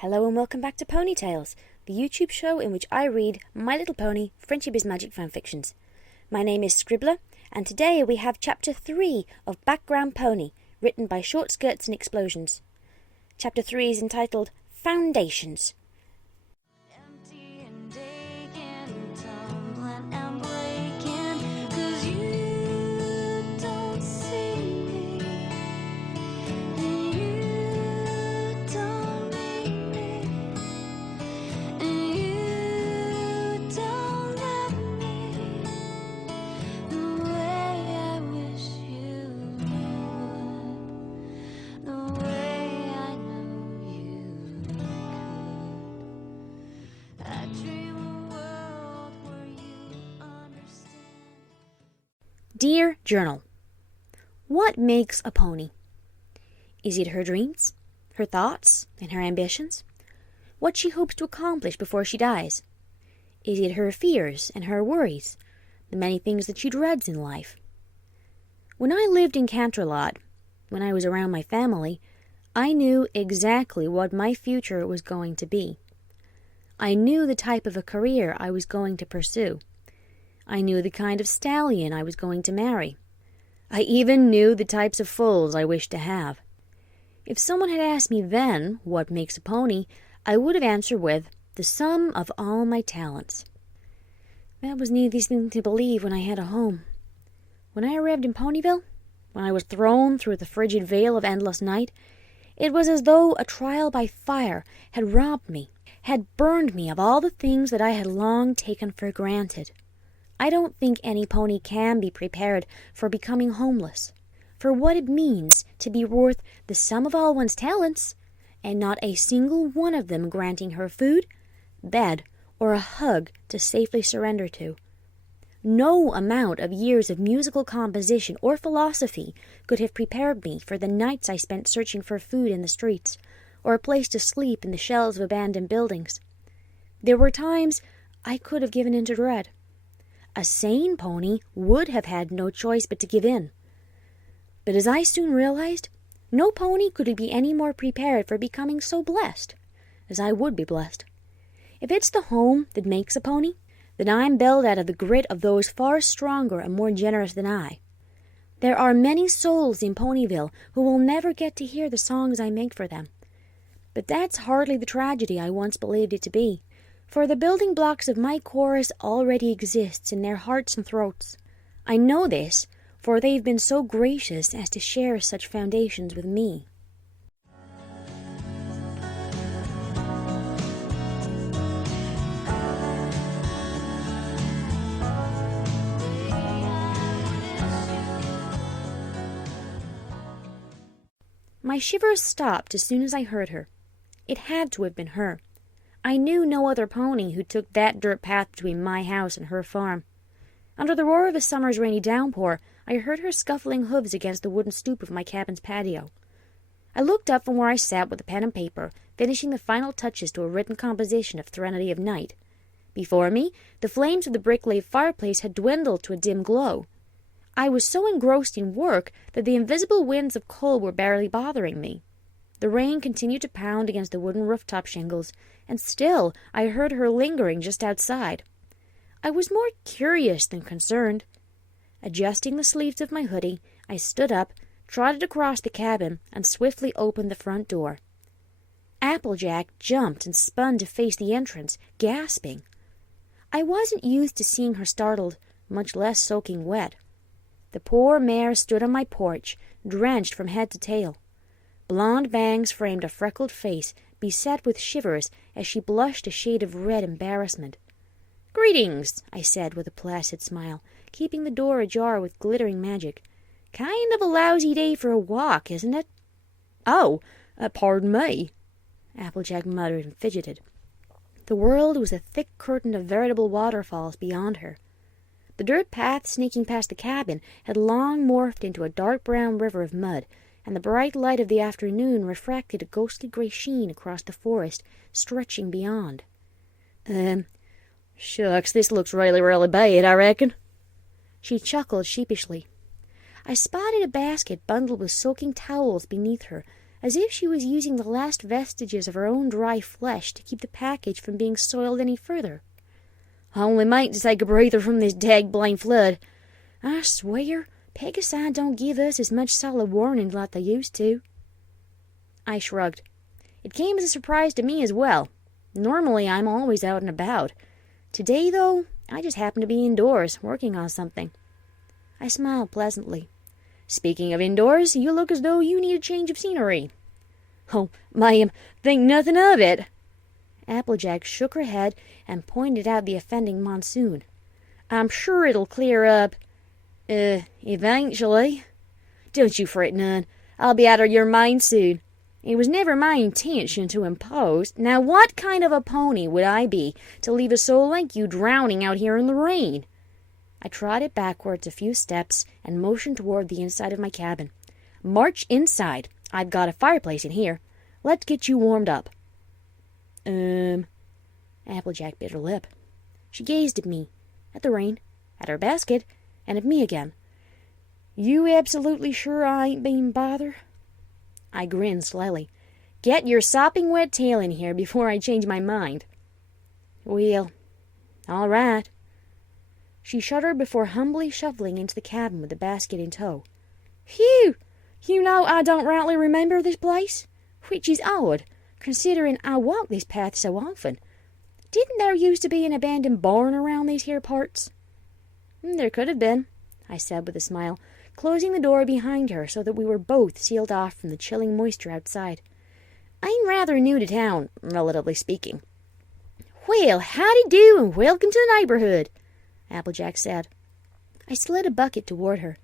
Hello and welcome back to Ponytales, the YouTube show in which I read My Little Pony Friendship is Magic fanfictions. My name is Scribbler, and today we have Chapter 3 of Background Pony, written by Short Skirts and Explosions. Chapter 3 is entitled Foundations. Dear Journal, what makes a pony? Is it her dreams, her thoughts, and her ambitions? What she hopes to accomplish before she dies? Is it her fears and her worries, the many things that she dreads in life? When I lived in Canterlot, when I was around my family, I knew exactly what my future was going to be. I knew the type of a career I was going to pursue. I knew the kind of stallion I was going to marry. I even knew the types of foals I wished to have. If someone had asked me then what makes a pony, I would have answered with the sum of all my talents. That was an easy thing to believe when I had a home. When I arrived in Ponyville, when I was thrown through the frigid veil of endless night, it was as though a trial by fire had robbed me, had burned me of all the things that I had long taken for granted. I don't think any pony can be prepared for becoming homeless, for what it means to be worth the sum of all one's talents, and not a single one of them granting her food, bed, or a hug to safely surrender to. No amount of years of musical composition or philosophy could have prepared me for the nights I spent searching for food in the streets, or a place to sleep in the shells of abandoned buildings. There were times I could have given in to dread. A sane pony would have had no choice but to give in. But as I soon realized, no pony could be any more prepared for becoming so blessed as I would be blessed. If it's the home that makes a pony, then I'm built out of the grit of those far stronger and more generous than I. There are many souls in Ponyville who will never get to hear the songs I make for them. But that's hardly the tragedy I once believed it to be. For the building blocks of my chorus already exists in their hearts and throats. I know this, for they've been so gracious as to share such foundations with me. My shivers stopped as soon as I heard her. It had to have been her. I knew no other pony who took that dirt path between my house and her farm. Under the roar of a summer's rainy downpour, I heard her scuffling hooves against the wooden stoop of my cabin's patio. I looked up from where I sat with a pen and paper, finishing the final touches to a written composition of Threnody of Night. Before me, the flames of the brick-laid fireplace had dwindled to a dim glow. I was so engrossed in work that the invisible winds of cold were barely bothering me. The rain continued to pound against the wooden rooftop shingles, and still I heard her lingering just outside. I was more curious than concerned. Adjusting the sleeves of my hoodie, I stood up, trotted across the cabin, and swiftly opened the front door. Applejack jumped and spun to face the entrance, gasping. I wasn't used to seeing her startled, much less soaking wet. The poor mare stood on my porch, drenched from head to tail. Blonde bangs framed a freckled face, beset with shivers as she blushed a shade of red embarrassment. "Greetings," I said with a placid smile, keeping the door ajar with glittering magic. "Kind of a lousy day for a walk, isn't it?" "Oh, pardon me," Applejack muttered and fidgeted. The world was a thick curtain of veritable waterfalls beyond her. The dirt path sneaking past the cabin had long morphed into a dark brown river of mud, and the bright light of the afternoon refracted a ghostly grey sheen across the forest stretching beyond. Shucks, this looks really bad, I reckon." She chuckled sheepishly. I spotted a basket bundled with soaking towels beneath her, as if she was using the last vestiges of her own dry flesh to keep the package from being soiled any further. "I only meant to take a breather from this dag-blame flood. I swear, Pegasi don't give us as much solid warning like they used to." I shrugged. It came as a surprise to me as well. Normally, I'm always out and about. Today, though, I just happened to be indoors, working on something. I smiled pleasantly. "Speaking of indoors, you look as though you need a change of scenery." "Oh, ma'am, think nothing of it." Applejack shook her head and pointed out the offending monsoon. "I'm sure it'll clear up, eventually. Don't you fret none. I'll be out of your mind soon. It was never my intention to impose. Now what kind of a pony would I be to leave a soul like you drowning out here in the rain?" I trotted backwards a few steps and motioned toward the inside of my cabin. "March inside. I've got a fireplace in here. Let's get you warmed up." Applejack bit her lip. She gazed at me, at the rain, at her basket, and at me again. "You absolutely sure I ain't being bothered?" I grinned slyly. "Get your sopping wet tail in here before I change my mind." "Well, all right." She shuddered before humbly shuffling into the cabin with the basket in tow. "Phew! You know I don't rightly remember this place, which is odd, considering I walk this path so often. Didn't there used to be an abandoned barn around these here parts?" "There could have been," I said with a smile, closing the door behind her so that we were both sealed off from the chilling moisture outside. "I'm rather new to town, relatively speaking." "Well, howdy do and welcome to the neighborhood," Applejack said. I slid a bucket toward her.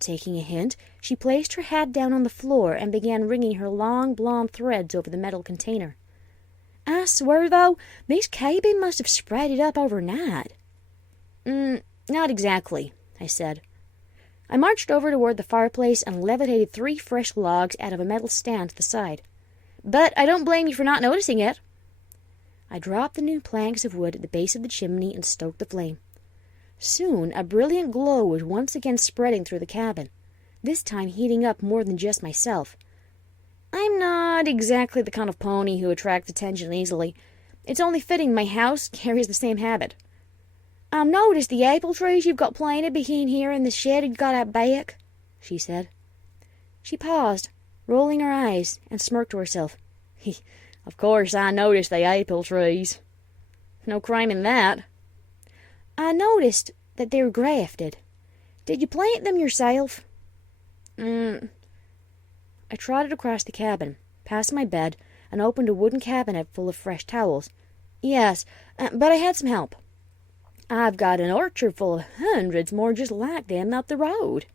Taking a hint, she placed her hat down on the floor and began wringing her long blonde threads over the metal container. "I swear, though, this cabin must have spread it up overnight." Not exactly," I said. I marched over toward the fireplace and levitated 3 fresh logs out of a metal stand to the side. "But I don't blame you for not noticing it." I dropped the new planks of wood at the base of the chimney and stoked the flame. Soon a brilliant glow was once again spreading through the cabin, this time heating up more than just myself. I'm not exactly the kind of pony who attracts attention easily. It's only fitting my house carries the same habit. "I noticed the apple trees you've got planted behind here and the shed you've got out back," she said. She paused, rolling her eyes, and smirked to herself. "Of course I noticed the apple trees. No crime in that." "I noticed that they were grafted. Did you plant them yourself?" I trotted across the cabin, past my bed, and opened a wooden cabinet full of fresh towels. "Yes, but I had some help. I've got an orchard full of hundreds more just like them up the road."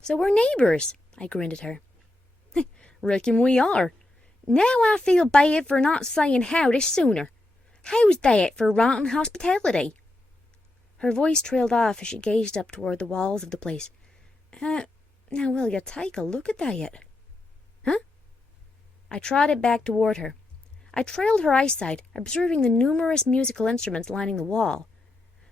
"So we're neighbors," I grinned at her. "Reckon we are. Now I feel bad for not saying howdy sooner. How's that for rotten hospitality?" Her voice trailed off as she gazed up toward the walls of the place. Now will you take a look at that?" "Huh?" I trotted back toward her. I trailed her eyesight, observing the numerous musical instruments lining the wall.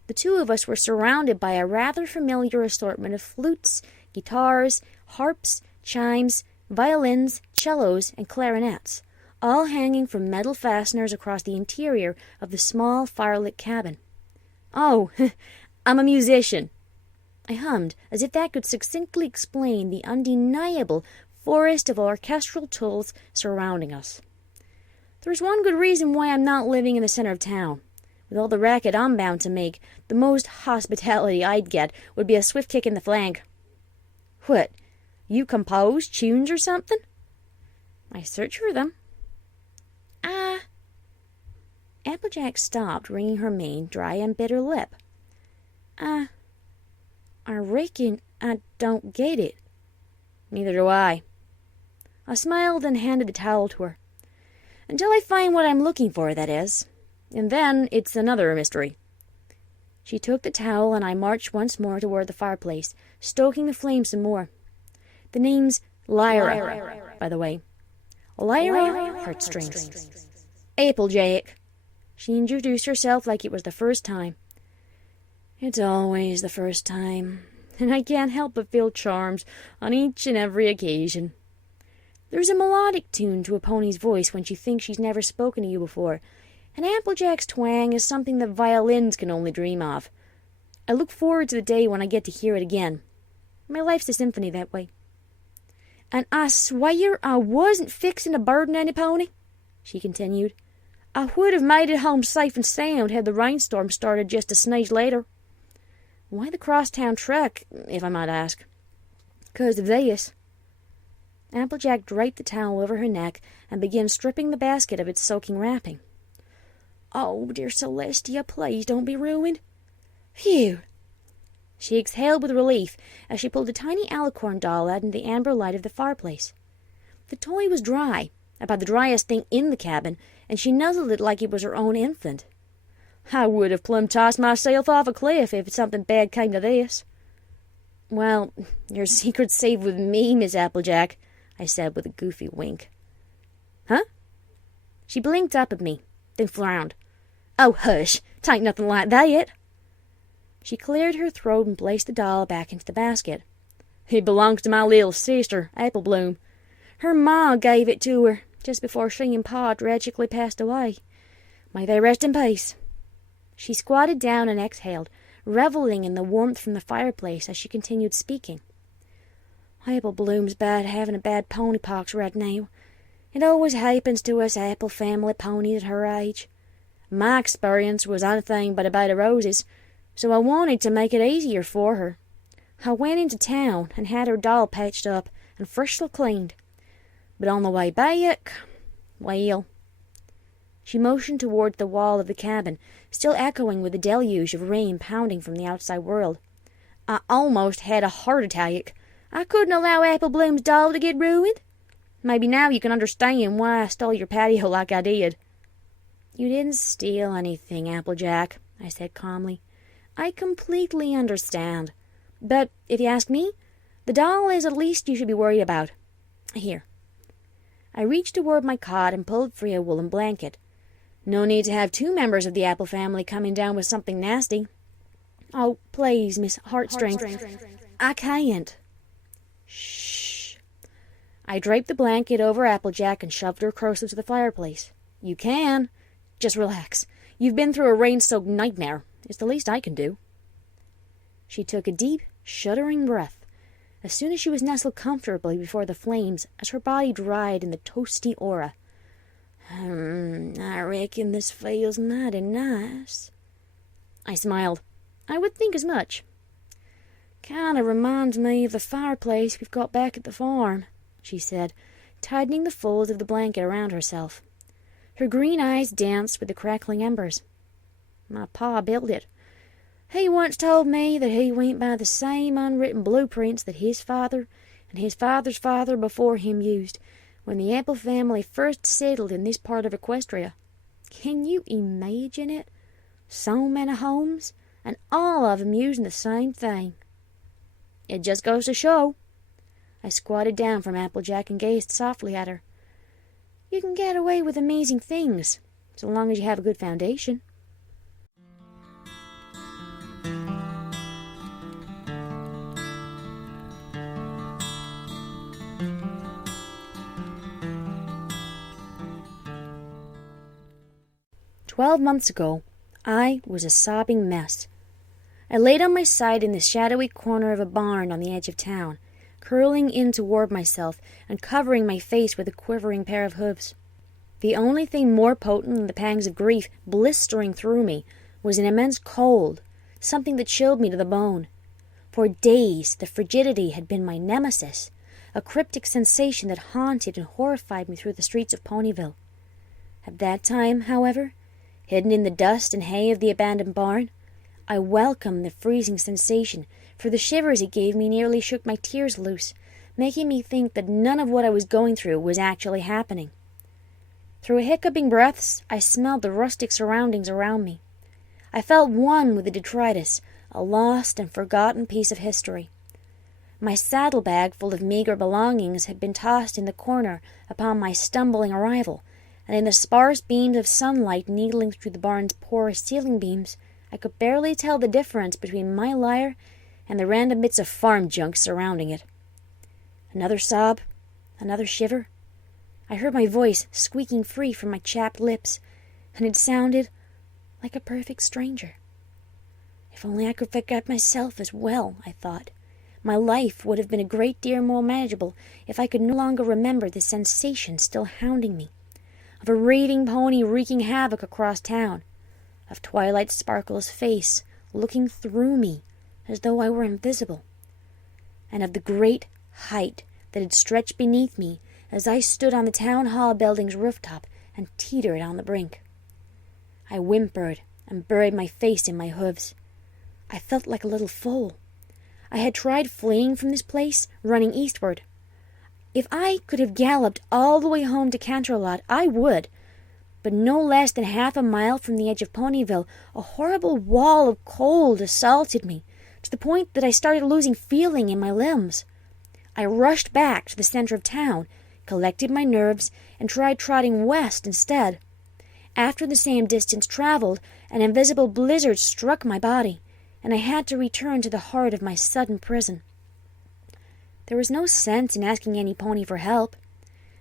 The two of us were surrounded by a rather familiar assortment of flutes, guitars, harps, chimes, violins, cellos, and clarinets, all hanging from metal fasteners across the interior of the small firelit cabin. "Oh, I'm a musician," I hummed, as if that could succinctly explain the undeniable forest of orchestral tools surrounding us. "There's one good reason why I'm not living in the center of town. With all the racket I'm bound to make, the most hospitality I'd get would be a swift kick in the flank." "What, you compose tunes or something?" "I search for them." Applejack stopped wringing her mane dry and bit her lip. I reckon I don't get it." "Neither do I." I smiled and handed the towel to her. "Until I find what I'm looking for, that is. And then it's another mystery." She took the towel, and I marched once more toward the fireplace, stoking the flame some more. "The name's Lyra, by the way. Lyra Heartstrings. Applejack." She introduced herself like it was the first time. "It's always the first time, and I can't help but feel charmed on each and every occasion." There's a melodic tune to a pony's voice when she thinks she's never spoken to you before, and Applejack's twang is something that violins can only dream of. I look forward to the day when I get to hear it again. My life's a symphony that way. And I swear I wasn't fixing to burden any pony, she continued. I would have made it home safe and sound had the rainstorm started just a sneeze later. Why the crosstown trek, if I might ask? 'Cause of this. Applejack draped the towel over her neck and began stripping the basket of its soaking wrapping. Oh, dear Celestia, please don't be ruined. Phew! She exhaled with relief as she pulled a tiny alicorn doll out in the amber light of the fireplace. The toy was dry, about the driest thing in the cabin, and she nuzzled it like it was her own infant. I would have plumb tossed myself off a cliff if something bad came to this. Well, your secret's safe with me, Miss Applejack, I said with a goofy wink. Huh? She blinked up at me, then frowned. Oh, hush, 'tain't nothing like that. She cleared her throat and placed the doll back into the basket. It belongs to my little sister, Apple Bloom. Her ma gave it to her just before she and Pa tragically passed away. May they rest in peace. She squatted down and exhaled, reveling in the warmth from the fireplace as she continued speaking. Apple Bloom's having a bad pony pox right now. It always happens to us Apple family ponies at her age. My experience was anything but a bed of roses, so I wanted to make it easier for her. I went into town and had her doll patched up and freshly cleaned. But on the way back, well... She motioned toward the wall of the cabin, still echoing with the deluge of rain pounding from the outside world. I almost had a heart attack. I couldn't allow Apple Bloom's doll to get ruined. Maybe now you can understand why I stole your patio like I did. You didn't steal anything, Applejack, I said calmly. I completely understand. But if you ask me, the doll is the least you should be worried about. Here. I reached toward my cot and pulled free a woolen blanket. No need to have two members of the Apple family coming down with something nasty. Oh, please, Miss Heartstrings. I can't. Shh. I draped the blanket over Applejack and shoved her closer to the fireplace. You can. Just relax. You've been through a rain-soaked nightmare. It's the least I can do. She took a deep, shuddering breath as soon as she was nestled comfortably before the flames as her body dried in the toasty aura. I reckon this feels mighty nice. I smiled. I would think as much. Kinda reminds me of the fireplace we've got back at the farm, she said, tightening the folds of the blanket around herself. Her green eyes danced with the crackling embers. My pa built it. He once told me that he went by the same unwritten blueprints that his father and his father's father before him used when the Apple family first settled in this part of Equestria. Can you imagine it? So many homes, and all of them using the same thing. It just goes to show. I squatted down from Applejack and gazed softly at her. You can get away with amazing things, so long as you have a good foundation. "12 months ago, I was a sobbing mess. I laid on my side in the shadowy corner of a barn on the edge of town, curling in toward myself and covering my face with a quivering pair of hooves. The only thing more potent than the pangs of grief blistering through me was an immense cold, something that chilled me to the bone. For days the frigidity had been my nemesis, a cryptic sensation that haunted and horrified me through the streets of Ponyville. At that time, however, hidden in the dust and hay of the abandoned barn, I welcomed the freezing sensation, for the shivers it gave me nearly shook my tears loose, making me think that none of what I was going through was actually happening. Through hiccuping breaths, I smelled the rustic surroundings around me. I felt one with the detritus, a lost and forgotten piece of history. My saddlebag full of meager belongings had been tossed in the corner upon my stumbling arrival, and in the sparse beams of sunlight needling through the barn's porous ceiling beams, I could barely tell the difference between my lyre and the random bits of farm junk surrounding it. Another sob, another shiver, I heard my voice squeaking free from my chapped lips, and it sounded like a perfect stranger. If only I could forget myself as well, I thought. My life would have been a great deal more manageable if I could no longer remember the sensation still hounding me, of a raving pony wreaking havoc across town, of Twilight Sparkle's face looking through me as though I were invisible, and of the great height that had stretched beneath me as I stood on the town hall building's rooftop and teetered on the brink. I whimpered and buried my face in my hooves. I felt like a little fool. I had tried fleeing from this place, running eastward. If I could have galloped all the way home to Canterlot, I would. But no less than half a mile from the edge of Ponyville, a horrible wall of cold assaulted me, to the point that I started losing feeling in my limbs. I rushed back to the center of town, collected my nerves, and tried trotting west instead. After the same distance traveled, an invisible blizzard struck my body, and I had to return to the heart of my sudden prison. There was no sense in asking any pony for help.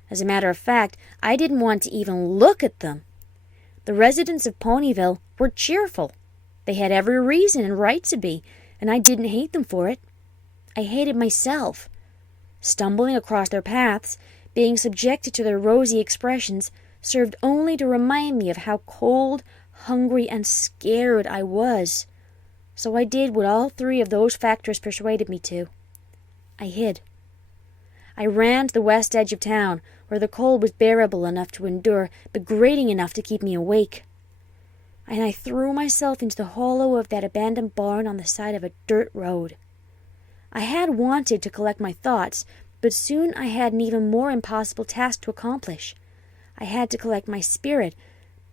As a matter of fact, I didn't want to even look at them. The residents of Ponyville were cheerful. They had every reason and right to be, and I didn't hate them for it. I hated myself. Stumbling across their paths, being subjected to their rosy expressions, served only to remind me of how cold, hungry, and scared I was. So I did what all three of those factors persuaded me to. I hid. I ran to the west edge of town, where the cold was bearable enough to endure, but grating enough to keep me awake. And I threw myself into the hollow of that abandoned barn on the side of a dirt road. I had wanted to collect my thoughts, but soon I had an even more impossible task to accomplish. I had to collect my spirit,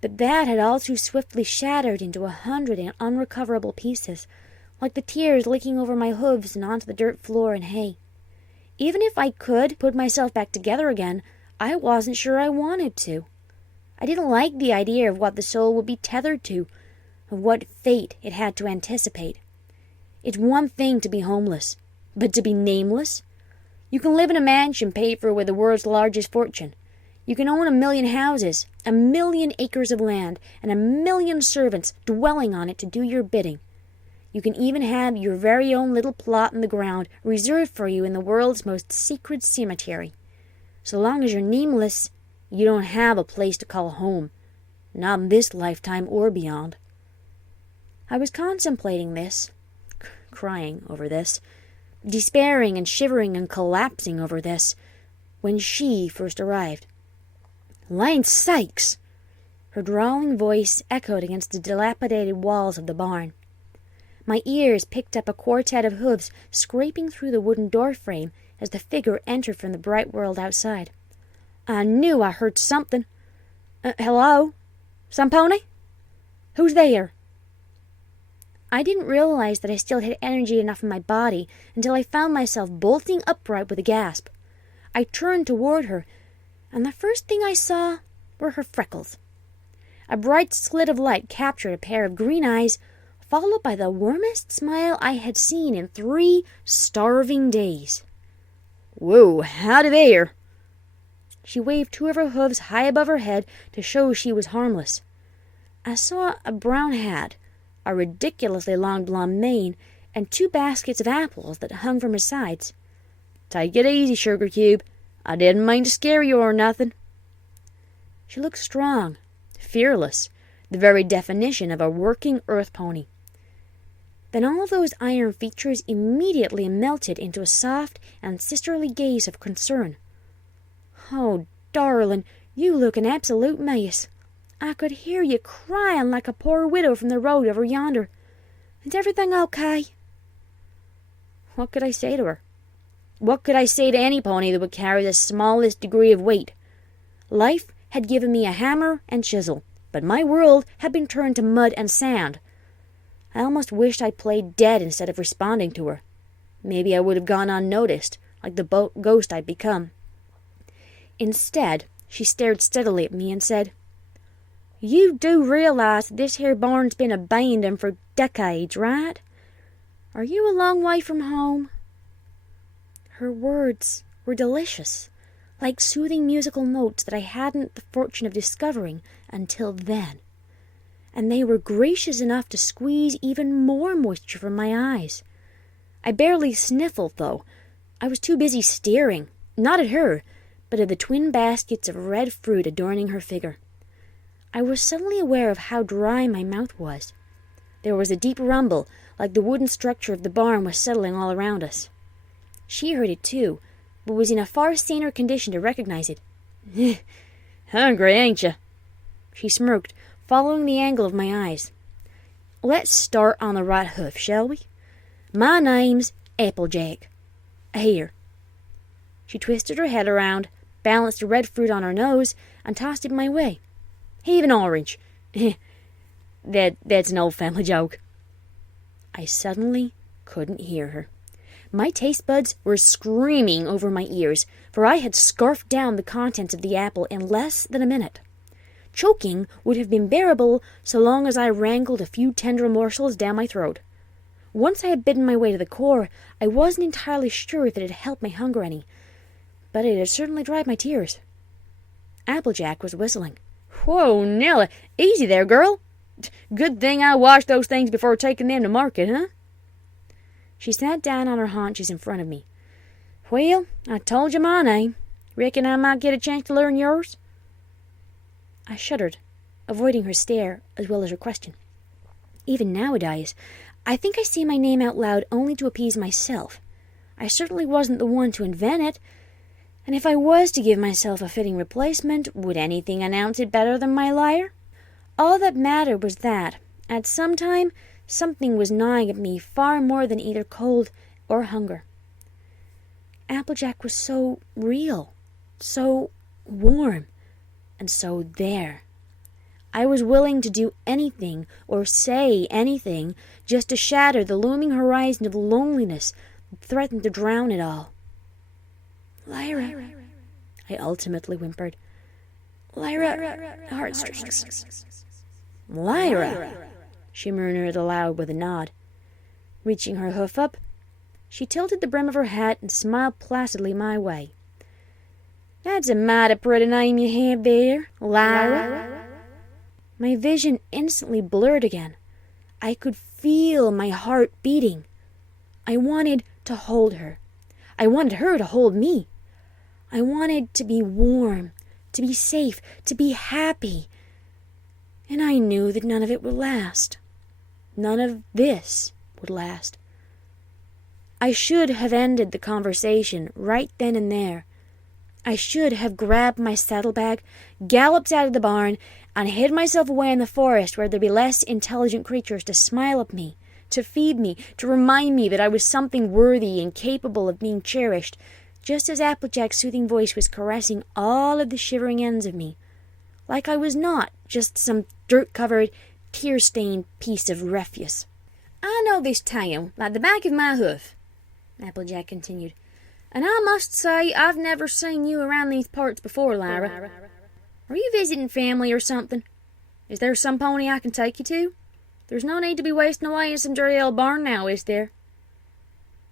but that had all too swiftly shattered into 100 unrecoverable pieces, like the tears leaking over my hooves and onto the dirt floor and hay. Even if I could put myself back together again, I wasn't sure I wanted to. I didn't like the idea of what the soul would be tethered to, of what fate it had to anticipate. It's one thing to be homeless, but to be nameless? You can live in a mansion paid for with the world's largest fortune. You can own 1,000,000 houses, 1,000,000 acres of land, and 1,000,000 servants dwelling on it to do your bidding. You can even have your very own little plot in the ground reserved for you in the world's most secret cemetery. So long as you're nameless, you don't have a place to call home, not in this lifetime or beyond. I was contemplating this, crying over this, despairing and shivering and collapsing over this, when she first arrived. "Land sakes!" Her drawling voice echoed against the dilapidated walls of the barn. My ears picked up a quartet of hoofs scraping through the wooden door frame as the figure entered from the bright world outside. I knew I heard something. Hello? Some pony? Who's there? I didn't realize that I still had energy enough in my body until I found myself bolting upright with a gasp. I turned toward her, and the first thing I saw were her freckles. A bright slit of light captured a pair of green eyes, followed by the warmest smile I had seen in 3 starving days. "Whoa, howdy there!" She waved 2 of her hooves high above her head to show she was harmless. I saw a brown hat, a ridiculously long blonde mane, and 2 baskets of apples that hung from her sides. "Take it easy, Sugar Cube. I didn't mean to scare you or nothing." She looked strong, fearless, the very definition of a working earth pony. Then all those iron features immediately melted into a soft and sisterly gaze of concern. "Oh, darling, you look an absolute mess. I could hear you crying like a poor widow from the road over yonder. Is everything okay?" What could I say to her? What could I say to any pony that would carry the smallest degree of weight? Life had given me a hammer and chisel, but my world had been turned to mud and sand. I almost wished I'd played dead instead of responding to her. Maybe I would have gone unnoticed, like the ghost I'd become. Instead, she stared steadily at me and said, "You do realize that this here barn's been abandoned for decades, right? Are you a long way from home?" Her words were delicious, like soothing musical notes that I hadn't the fortune of discovering until then. And they were gracious enough to squeeze even more moisture from my eyes. I barely sniffled, though. I was too busy staring, not at her, but at the twin baskets of red fruit adorning her figure. I was suddenly aware of how dry my mouth was. There was a deep rumble, like the wooden structure of the barn was settling all around us. She heard it too, but was in a far saner condition to recognize it. "Hungry, ain't you?" She smirked, following the angle of my eyes. "Let's start on the right hoof, shall we? My name's Applejack. Here." She twisted her head around, balanced a red fruit on her nose, and tossed it my way. "Have an orange." That's an old family joke. I suddenly couldn't hear her. My taste buds were screaming over my ears, for I had scarfed down the contents of the apple in less than a minute. Choking would have been bearable so long as I wrangled a few tender morsels down my throat. Once I had bitten my way to the core, I wasn't entirely sure if it had helped my hunger any, but it had certainly dried my tears. Applejack was whistling. "Whoa, Nellie, easy there, girl. Good thing I washed those things before taking them to market, huh?" She sat down on her haunches in front of me. "Well, I told you my name. Reckon I might get a chance to learn yours?" I shuddered, avoiding her stare as well as her question. Even nowadays, I think I say my name out loud only to appease myself. I certainly wasn't the one to invent it, and if I was to give myself a fitting replacement, would anything announce it better than my lyre? All that mattered was that, at some time, something was gnawing at me far more than either cold or hunger. Applejack was so real, so warm, and so there. I was willing to do anything or say anything just to shatter the looming horizon of loneliness that threatened to drown it all. "Lyra," I ultimately whimpered. "Lyra Heartstrings." "Lyra," she murmured aloud with a nod. Reaching her hoof up, she tilted the brim of her hat and smiled placidly my way. "That's a mighty pretty name you have there, Lyra." My vision instantly blurred again. I could feel my heart beating. I wanted to hold her. I wanted her to hold me. I wanted to be warm, to be safe, to be happy. And I knew that none of it would last. None of this would last. I should have ended the conversation right then and there. I should have grabbed my saddlebag, galloped out of the barn, and hid myself away in the forest where there'd be less intelligent creatures to smile at me, to feed me, to remind me that I was something worthy and capable of being cherished, just as Applejack's soothing voice was caressing all of the shivering ends of me, like I was not just some dirt-covered, tear-stained piece of refuse. "I know this town like the back of my hoof," Applejack continued, "and I must say I've never seen you around these parts before, Lyra. Are you visiting family or something? Is there some pony I can take you to? There's no need to be wasting away in some dirty old barn now, is there?"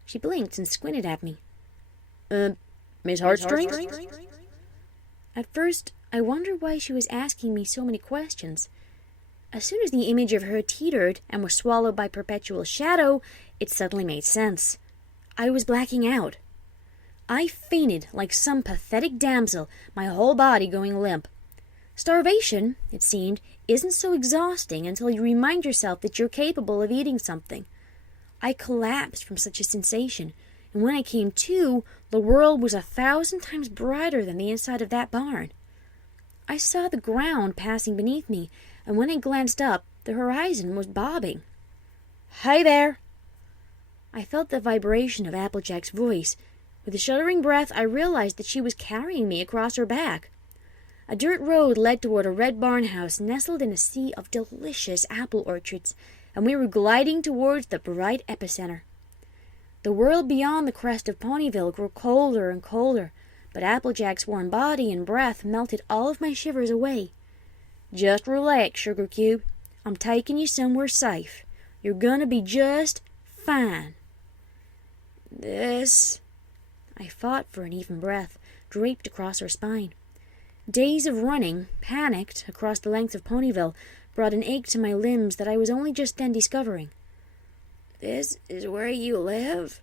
She blinked and squinted at me. Miss Heartstrings?" At first, I wondered why she was asking me so many questions. As soon as the image of her teetered and was swallowed by perpetual shadow, it suddenly made sense. I was blacking out. I fainted like some pathetic damsel, my whole body going limp. Starvation, it seemed, isn't so exhausting until you remind yourself that you're capable of eating something. I collapsed from such a sensation, and when I came to, the world was 1,000 times brighter than the inside of that barn. I saw the ground passing beneath me, and when I glanced up, the horizon was bobbing. "Hey there!" I felt the vibration of Applejack's voice. With a shuddering breath, I realized that she was carrying me across her back. A dirt road led toward a red barn house nestled in a sea of delicious apple orchards, and we were gliding towards the bright epicenter. The world beyond the crest of Ponyville grew colder and colder, but Applejack's warm body and breath melted all of my shivers away. "Just relax, Sugar Cube. I'm taking you somewhere safe. You're gonna be just fine." This... I fought for an even breath, draped across her spine. Days of running, panicked, across the length of Ponyville brought an ache to my limbs that I was only just then discovering. "This is where you live?"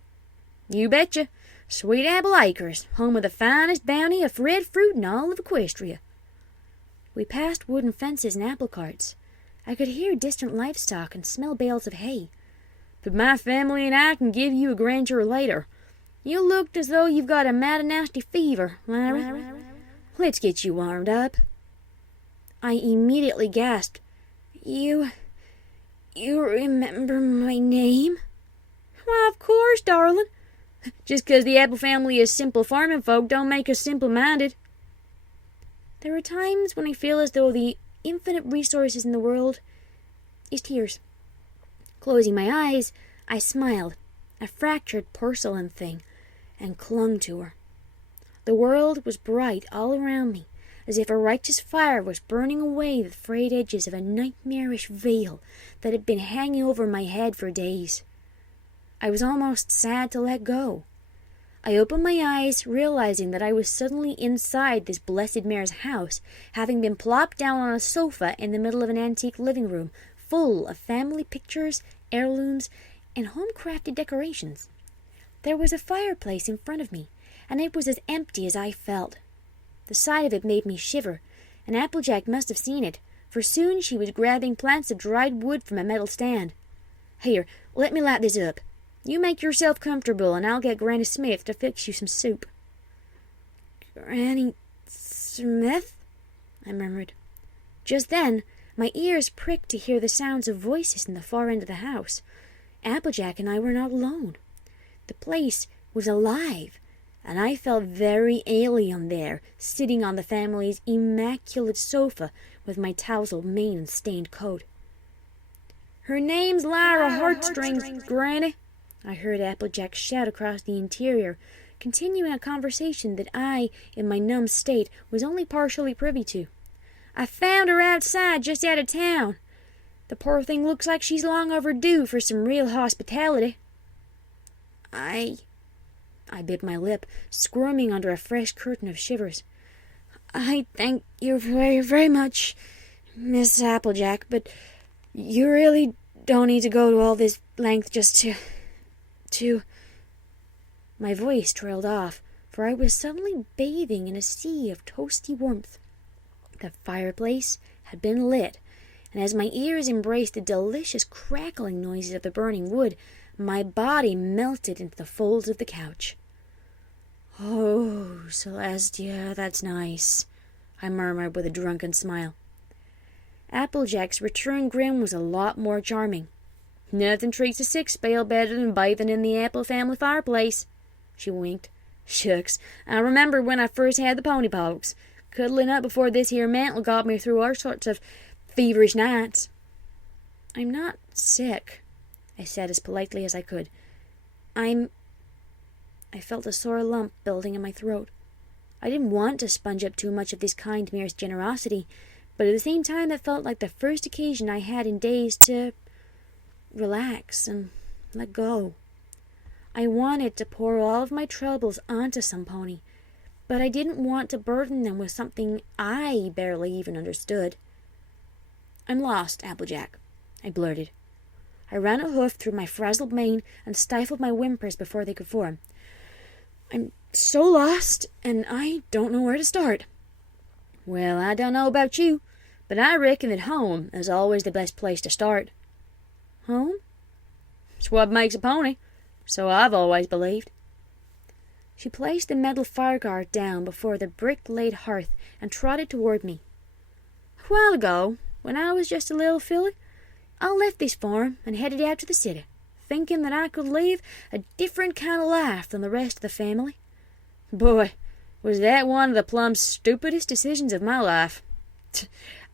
"You betcha. Sweet Apple Acres, home of the finest bounty of red fruit in all of Equestria." We passed wooden fences and apple carts. I could hear distant livestock and smell bales of hay. "But my family and I can give you a grandeur later. You looked as though you've got a mighty nasty fever, Lyra. Let's get you warmed up." I immediately gasped. You remember my name?" "Why, of course, darling. Just 'cause the Apple family is simple farming folk don't make us simple-minded." There are times when I feel as though the infinite resources in the world is tears. Closing my eyes, I smiled, a fractured porcelain thing, and clung to her. The world was bright all around me, as if a righteous fire was burning away the frayed edges of a nightmarish veil that had been hanging over my head for days. I was almost sad to let go. I opened my eyes, realizing that I was suddenly inside this blessed mare's house, having been plopped down on a sofa in the middle of an antique living room, full of family pictures, heirlooms, and home-crafted decorations. There was a fireplace in front of me, and it was as empty as I felt. The sight of it made me shiver, and Applejack must have seen it, for soon she was grabbing planks of dried wood from a metal stand. "Here, let me light this up. You make yourself comfortable, and I'll get Granny Smith to fix you some soup." "Granny Smith?" I murmured. Just then, my ears pricked to hear the sounds of voices in the far end of the house. Applejack and I were not alone. The place was alive, and I felt very alien there, sitting on the family's immaculate sofa with my tousled mane and stained coat. "Her name's Lyra Heartstrings, Granny," I heard Applejack shout across the interior, continuing a conversation that I, in my numb state, was only partially privy to. "I found her outside, just out of town. The poor thing looks like she's long overdue for some real hospitality." I bit my lip, squirming under a fresh curtain of shivers. "I thank you very, very much, Miss Applejack, but you really don't need to go to all this length just to... My voice trailed off, for I was suddenly bathing in a sea of toasty warmth. The fireplace had been lit, and as my ears embraced the delicious crackling noises of the burning wood, my body melted into the folds of the couch. "Oh, Celestia, that's nice," I murmured with a drunken smile. Applejack's return grin was a lot more charming. "Nothing treats a sick spell better than bathing in the Apple family fireplace," she winked. "Shucks, I remember when I first had the pony pox. Cuddling up before this here mantle got me through all sorts of feverish nights." "I'm not sick," I said as politely as I could. I felt a sore lump building in my throat. I didn't want to sponge up too much of this kind mare's generosity, but at the same time it felt like the first occasion I had in days to relax and let go. I wanted to pour all of my troubles onto some pony, but I didn't want to burden them with something I barely even understood. "I'm lost, Applejack," I blurted. I ran a hoof through my frazzled mane and stifled my whimpers before they could form. "I'm so lost, and I don't know where to start." "Well, I don't know about you, but I reckon that home is always the best place to start." "Home?" "It's what makes a pony, so I've always believed." She placed the metal fireguard down before the brick-laid hearth and trotted toward me. "A while ago, when I was just a little filly, I left this farm and headed out to the city, thinking that I could live a different kind of life than the rest of the family. Boy, was that one of the plumb stupidest decisions of my life.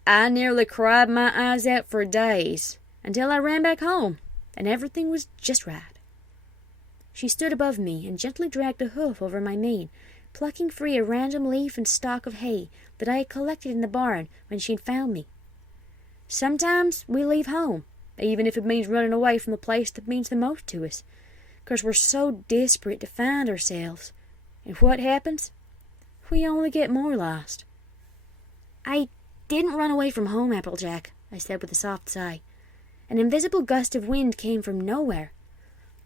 I nearly cried my eyes out for days, until I ran back home, and everything was just right." She stood above me and gently dragged a hoof over my mane, plucking free a random leaf and stalk of hay that I had collected in the barn when she'd found me. "Sometimes we leave home, even if it means running away from the place that means the most to us, 'cause we're so desperate to find ourselves. And what happens? we only get more lost. I didn't run away from home, Applejack, I said with a soft sigh. An invisible gust of wind came from nowhere.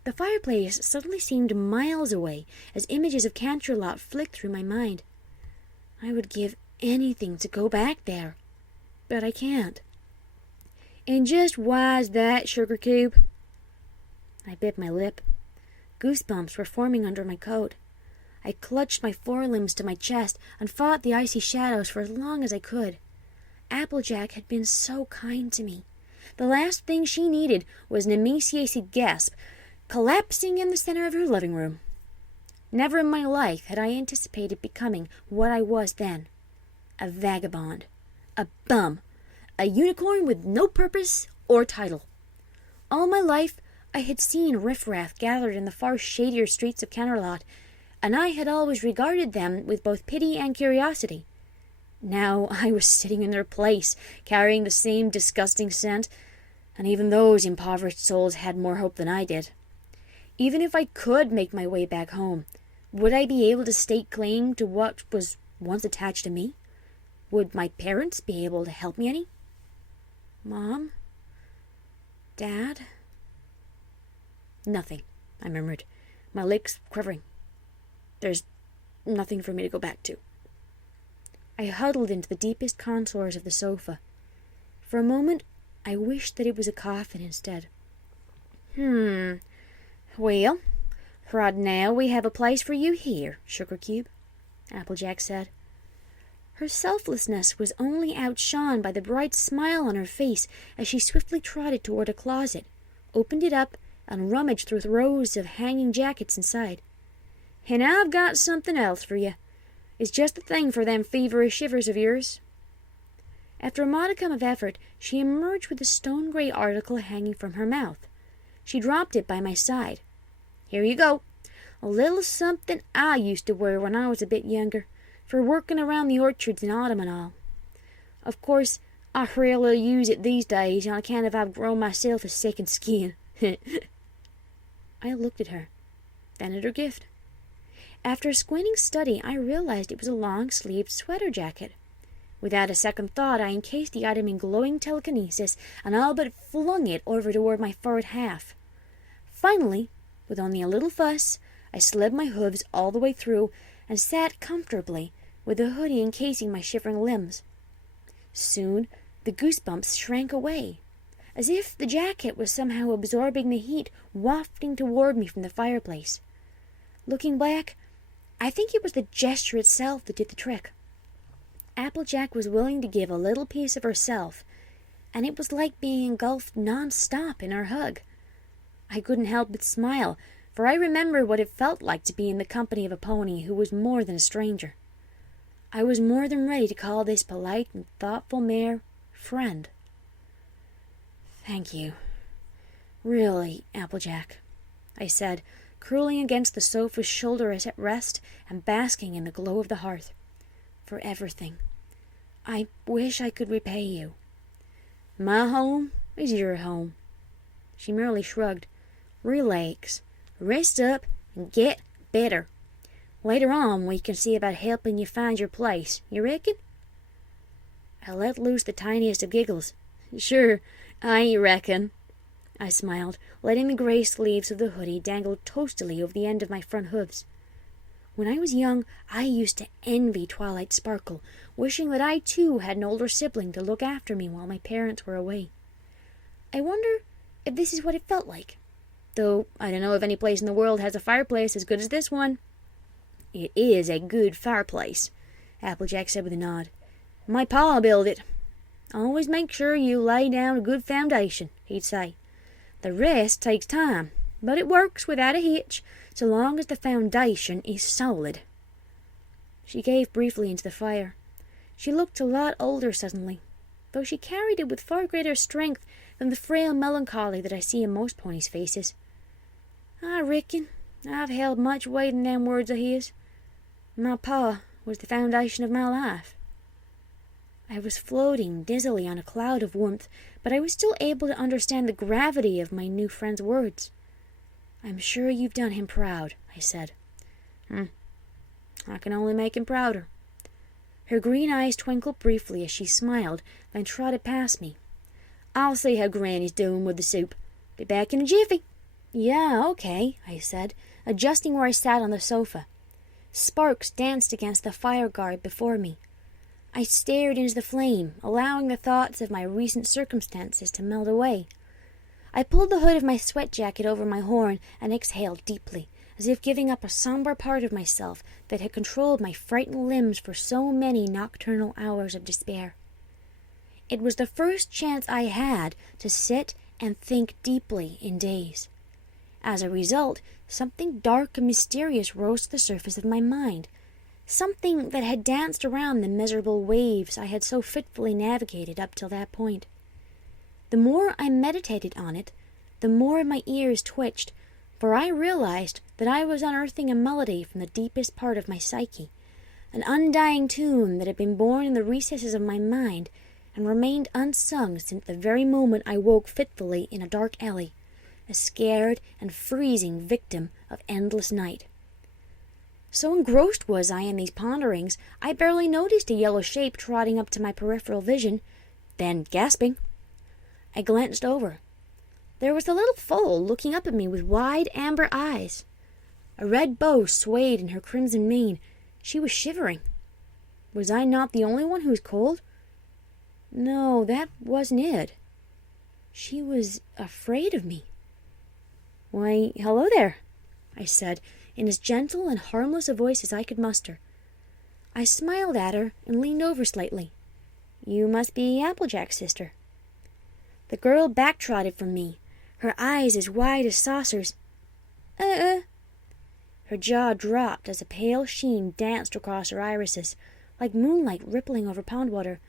The fireplace suddenly seemed miles away as images of Canterlot flicked through my mind. I would give anything to go back there, but I can't. And just why's that, Sugar Cube? I bit my lip. Goosebumps were forming under my coat. I clutched my forelimbs to my chest and fought the icy shadows for as long as I could. Applejack had been so kind to me. The last thing she needed was an emaciated gasp, collapsing in the center of her living room. Never in my life had I anticipated becoming what I was then. A vagabond. A bum. A unicorn with no purpose or title. All my life I had seen riffraff gathered in the far shadier streets of Canterlot, and I had always regarded them with both pity and curiosity. Now I was sitting in their place, carrying the same disgusting scent, and even those impoverished souls had more hope than I did. Even if I could make my way back home, would I be able to stake claim to what was once attached to me? Would my parents be able to help me any? Mom? Dad? Nothing, I murmured, my lips quivering. There's nothing for me to go back to. I huddled into the deepest contours of the sofa. For a moment, I wished that it was a coffin instead. Well, right now we have a place for you here, Sugar Cube, Applejack said. Her selflessness was only outshone by the bright smile on her face as she swiftly trotted toward a closet, opened it up, and rummaged through rows of hanging jackets inside. And I've got something else for you. It's just the thing for them feverish shivers of yours. After a modicum of effort, she emerged with a stone-gray article hanging from her mouth. She dropped it by my side. Here you go. A little something I used to wear when I was a bit younger, for working around the orchards in autumn and all. Of course, I rarely use it these days on account of I've grown myself a second skin. I looked at her, then at her gift. After a squinting study, I realized it was a long-sleeved sweater jacket. Without a second thought, I encased the item in glowing telekinesis and all but flung it over toward my forward half. Finally, with only a little fuss, I slid my hooves all the way through and sat comfortably, with the hoodie encasing my shivering limbs. Soon, the goosebumps shrank away, as if the jacket was somehow absorbing the heat wafting toward me from the fireplace. Looking back, I think it was the gesture itself that did the trick. Applejack was willing to give a little piece of herself, and it was like being engulfed non-stop in her hug. I couldn't help but smile, for I remembered what it felt like to be in the company of a pony who was more than a stranger. I was more than ready to call this polite and thoughtful mare friend. Thank you. Really, Applejack, I said, curling against the sofa's shoulder as at rest and basking in the glow of the hearth. For everything. I wish I could repay you. My home is your home. She merely shrugged. Relax, rest up, and get better. Later on we can see about helping you find your place, you reckon? I let loose the tiniest of giggles. Sure, I reckon. I smiled, letting the gray sleeves of the hoodie dangle toastily over the end of my front hooves. When I was young, I used to envy Twilight Sparkle, wishing that I too had an older sibling to look after me while my parents were away. I wonder if this is what it felt like, though I don't know if any place in the world has a fireplace as good as this one. It is a good fireplace, Applejack said with a nod. My pa built it. Always make sure you lay down a good foundation, he'd say. The rest takes time, but it works without a hitch, so long as the foundation is solid. She gazed briefly into the fire. She looked a lot older suddenly, though she carried it with far greater strength than the frail melancholy that I see in most ponies' faces. I reckon I've held much weight in them words of his. My pa was the foundation of my life. I was floating dizzily on a cloud of warmth, but I was still able to understand the gravity of my new friend's words. I'm sure you've done him proud, I said. I can only make him prouder." Her green eyes twinkled briefly as she smiled, then trotted past me. "I'll see how Granny's doing with the soup. Be back in a jiffy." "Yeah, okay," I said, adjusting where I sat on the sofa. Sparks danced against the fire guard before me. I stared into the flame, allowing the thoughts of my recent circumstances to melt away. I pulled the hood of my sweat jacket over my horn and exhaled deeply, as if giving up a somber part of myself that had controlled my frightened limbs for so many nocturnal hours of despair. It was the first chance I had to sit and think deeply in days. As a result, something dark and mysterious rose to the surface of my mind, something that had danced around the miserable waves I had so fitfully navigated up till that point. The more I meditated on it, the more my ears twitched, for I realized that I was unearthing a melody from the deepest part of my psyche, an undying tune that had been born in the recesses of my mind and remained unsung since the very moment I woke fitfully in a dark alley, a scared and freezing victim of endless night. So engrossed was I in these ponderings, I barely noticed a yellow shape trotting up to my peripheral vision, then gasping. I glanced over. There was the little foal looking up at me with wide amber eyes. A red bow swayed in her crimson mane. She was shivering. Was I not the only one who was cold? No, that wasn't it. She was afraid of me. "Why, hello there," I said, in as gentle and harmless a voice as I could muster. I smiled at her and leaned over slightly. "You must be Applejack's sister." The girl back-trotted from me, her eyes as wide as saucers. Her jaw dropped as a pale sheen danced across her irises, like moonlight rippling over pond water.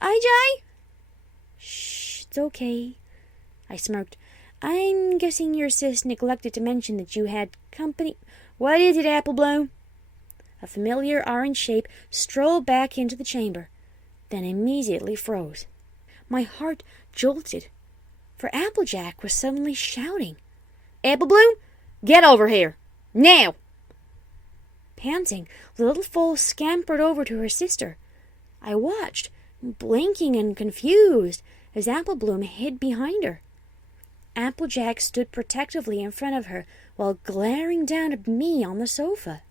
"IJ?" "Shh, it's okay," I smirked. "I'm guessing your sis neglected to mention that you had company." "What is it, Applebloom?" A familiar orange shape strolled back into the chamber, then immediately froze. My heart jolted, for Applejack was suddenly shouting. "Applebloom, get over here! Now!" Panting, the little foal scampered over to her sister. I watched, blinking and confused, as Applebloom hid behind her. Applejack stood protectively in front of her while glaring down at me on the sofa.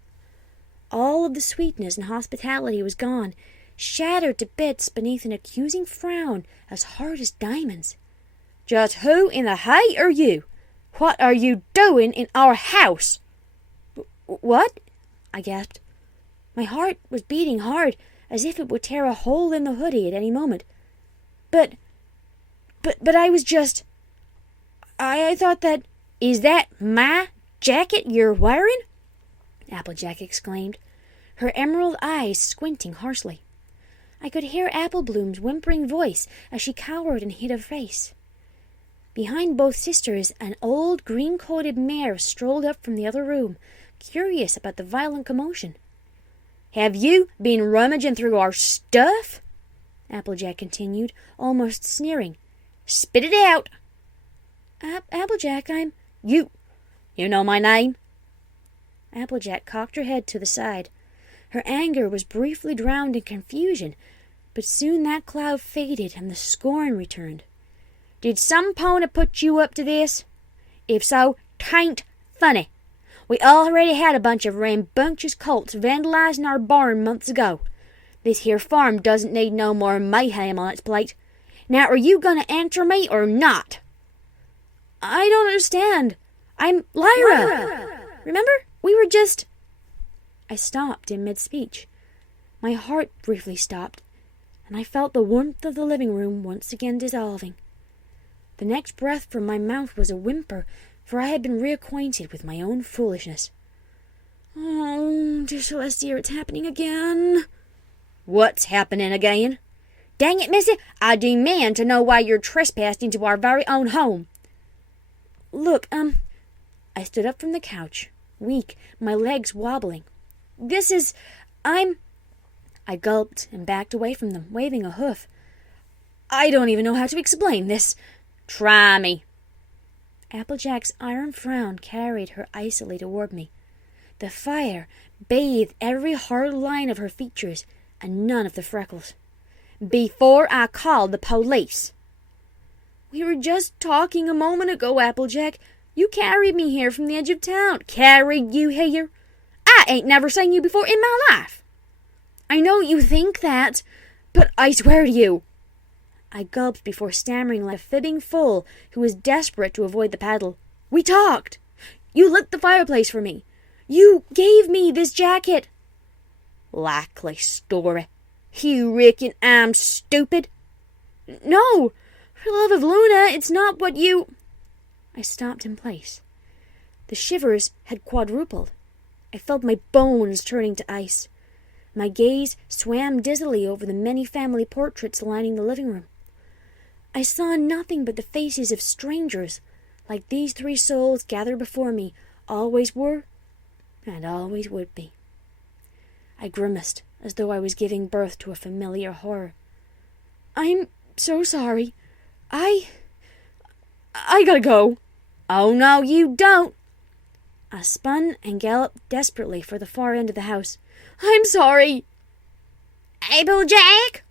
All of the sweetness and hospitality was gone, shattered to bits beneath an accusing frown as hard as diamonds. "Just who in the hay are you? What are you doing in our house?" "What?" I gasped. My heart was beating hard, as if it would tear a hole in the hoodie at any moment. But I was just... I thought that... "Is that my jacket you're wearing?" Applejack exclaimed, her emerald eyes squinting harshly. I could hear Applebloom's whimpering voice as she cowered and hid her face. Behind both sisters, an old green-coated mare strolled up from the other room, curious about the violent commotion. "Have you been rummaging through our stuff?" Applejack continued, almost sneering. "Spit it out!" Applejack, I'm... You know my name?" Applejack cocked her head to the side. Her anger was briefly drowned in confusion, but soon that cloud faded and the scorn returned. "Did some pony put you up to this? If so, 'tain't funny. We already had a bunch of rambunctious colts vandalizing our barn months ago. This here farm doesn't need no more mayhem on its plate. Now are you going to answer me or not?" "I don't understand. I'm Lyra. Remember? We were just..." I stopped in mid-speech. My heart briefly stopped, and I felt the warmth of the living room once again dissolving. The next breath from my mouth was a whimper, for I had been reacquainted with my own foolishness. "Oh, dear Celestia, it's happening again." "What's happening again?" "Dang it, missy, I demand to know why you're trespassed into our very own home." "Look, I stood up from the couch, weak, my legs wobbling. I gulped and backed away from them, waving a hoof. "I don't even know how to explain this." "Try me." Applejack's iron frown carried her icily toward me. The fire bathed every hard line of her features and none of the freckles. "Before I called the police." "We were just talking a moment ago, Applejack. You carried me here from the edge of town." "Carried you here? I ain't never seen you before in my life." "I know you think that, but I swear to you." I gulped before stammering like a fibbing fool who was desperate to avoid the paddle. "We talked. You lit the fireplace for me. You gave me this jacket." "Likely story. You reckon I'm stupid?" "No, for the love of Luna, it's not what you—" I stopped in place. The shivers had quadrupled. I felt my bones turning to ice. My gaze swam dizzily over the many family portraits lining the living room. I saw nothing but the faces of strangers, like these 3 souls gathered before me always were and always would be. I grimaced, as though I was giving birth to a familiar horror. "I'm so sorry. I gotta go." "Oh, no, you don't." I spun and galloped desperately for the far end of the house. "I'm sorry." "Applejack!"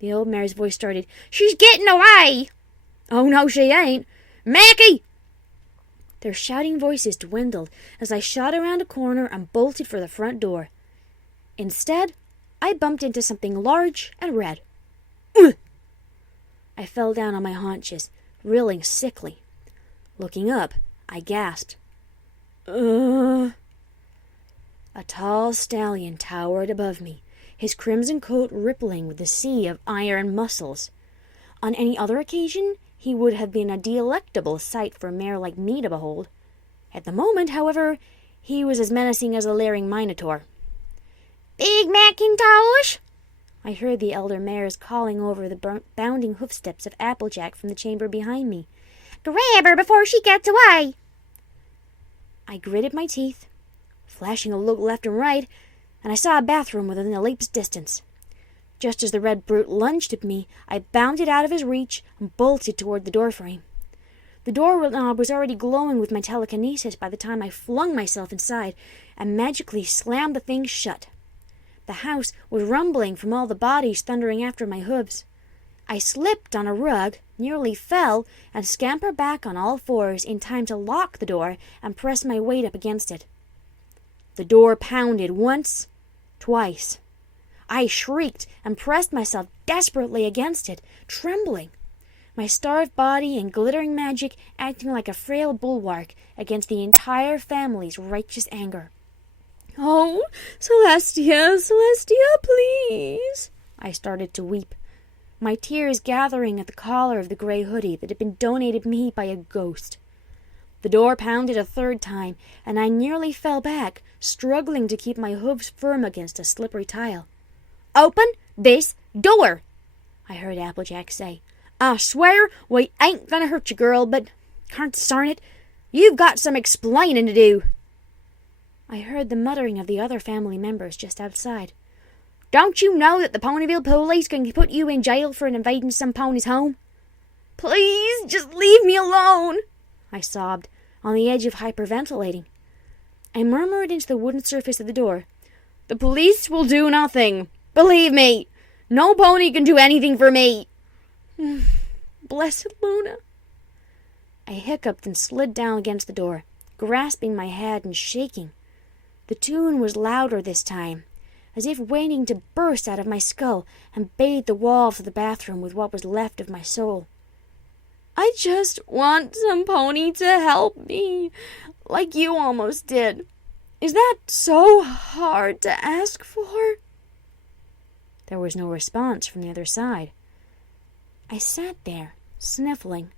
The old mare's voice started. "She's getting away." "Oh, no, she ain't." "Mackie!" Their shouting voices dwindled as I shot around a corner and bolted for the front door. Instead, I bumped into something large and red. Ugh! I fell down on my haunches, reeling sickly. Looking up, I gasped. A tall stallion towered above me, his crimson coat rippling with the sea of iron muscles. On any other occasion, he would have been a delectable sight for a mare like me to behold. At the moment, however, he was as menacing as a leering minotaur. "Big Macintosh!" I heard the elder mares calling over the bounding hoofsteps of Applejack from the chamber behind me. "Grab her before she gets away!" I gritted my teeth, flashing a look left and right, and I saw a bathroom within a leap's distance. Just as the red brute lunged at me, I bounded out of his reach and bolted toward the doorframe. The doorknob was already glowing with my telekinesis by the time I flung myself inside and magically slammed the thing shut. The house was rumbling from all the bodies thundering after my hooves. I slipped on a rug, nearly fell, and scampered back on all fours in time to lock the door and press my weight up against it. The door pounded once, twice. I shrieked and pressed myself desperately against it, trembling, my starved body and glittering magic acting like a frail bulwark against the entire family's righteous anger. "Oh, Celestia, Celestia, please!" I started to weep, my tears gathering at the collar of the gray hoodie that had been donated me by a ghost. The door pounded a third time, and I nearly fell back, struggling to keep my hooves firm against a slippery tile. "Open this door!" I heard Applejack say. "I swear we ain't gonna hurt you, girl, but, consarn it, you've got some explaining to do." I heard the muttering of the other family members just outside. "Don't you know that the Ponyville police can put you in jail for invading some pony's home?" "Please, just leave me alone," I sobbed, on the edge of hyperventilating. I murmured into the wooden surface of the door. "The police will do nothing. Believe me, no pony can do anything for me." Blessed Luna. I hiccuped and slid down against the door, grasping my head and shaking. The tune was louder this time, as if waiting to burst out of my skull and bathe the walls of the bathroom with what was left of my soul. "I just want some pony to help me, like you almost did. Is that so hard to ask for?" There was no response from the other side. I sat there, sniffling,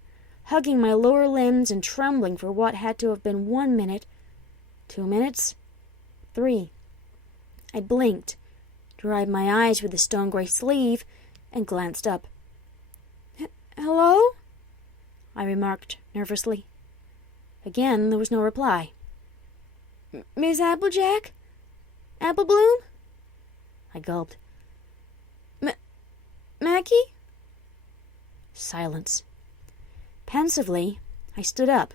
hugging my lower limbs and trembling for what had to have been 1 minute, 2 minutes, 3. I blinked, dried my eyes with the stone-gray sleeve, and glanced up. "Hello?" I remarked nervously. Again, there was no reply. "Miss Applejack? Applebloom?" I gulped. "Mackie?" Silence. Pensively, I stood up.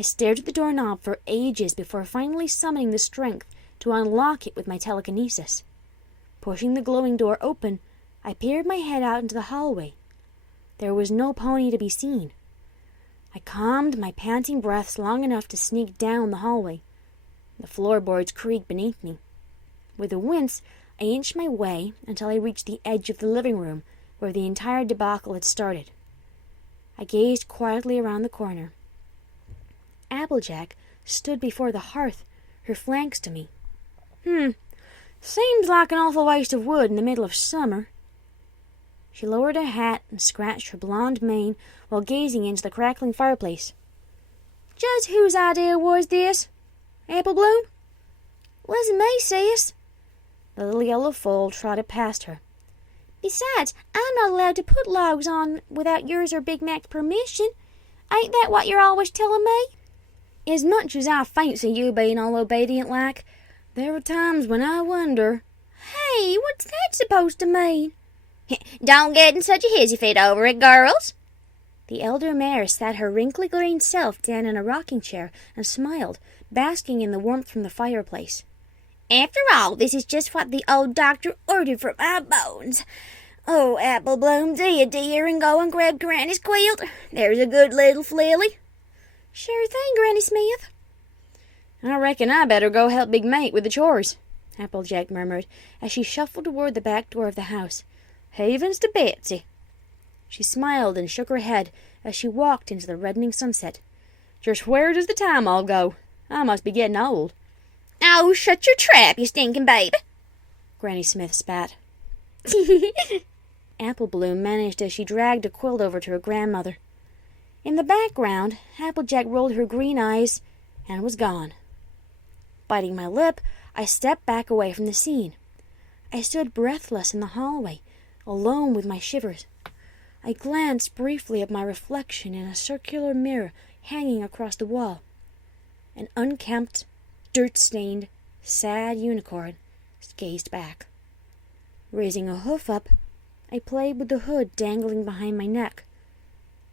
I stared at the doorknob for ages before finally summoning the strength to unlock it with my telekinesis. Pushing the glowing door open, I peered my head out into the hallway. There was no pony to be seen. I calmed my panting breaths long enough to sneak down the hallway. The floorboards creaked beneath me. With a wince, I inched my way until I reached the edge of the living room where the entire debacle had started. I gazed quietly around the corner. Applejack stood before the hearth, her flanks to me. Seems like an awful waste of wood in the middle of summer. She lowered her hat and scratched her blonde mane while gazing into the crackling fireplace. Just whose idea was this? Apple Bloom? Wasn't me, sis. The little yellow foal trotted past her. Besides, I'm not allowed to put logs on without yours or Big Mac's permission. Ain't that what you're always telling me? As much as I fancy you being all obedient like, there are times when I wonder. Hey, what's that supposed to mean? Don't get in such a hissy fit over it, girls. The elder mare sat her wrinkly green self down in a rocking chair and smiled, basking in the warmth from the fireplace. After all, this is just what the old doctor ordered for my bones. Oh, Apple Bloom, do you dear and go and grab Granny's quilt? There's a good little flilly. Sure thing, Granny Smith. I reckon I better go help Big Mate with the chores, Applejack murmured as she shuffled toward the back door of the house. Havens to Betsy. She smiled and shook her head as she walked into the reddening sunset. Just where does the time all go? I must be getting old. Oh, shut your trap, you stinking babe, Granny Smith spat. Apple Bloom managed as she dragged a quilt over to her grandmother. In the background, Applejack rolled her green eyes and was gone. Biting my lip, I stepped back away from the scene. I stood breathless in the hallway, alone with my shivers. I glanced briefly at my reflection in a circular mirror hanging across the wall. An unkempt, dirt-stained, sad unicorn gazed back. Raising a hoof up, I played with the hood dangling behind my neck.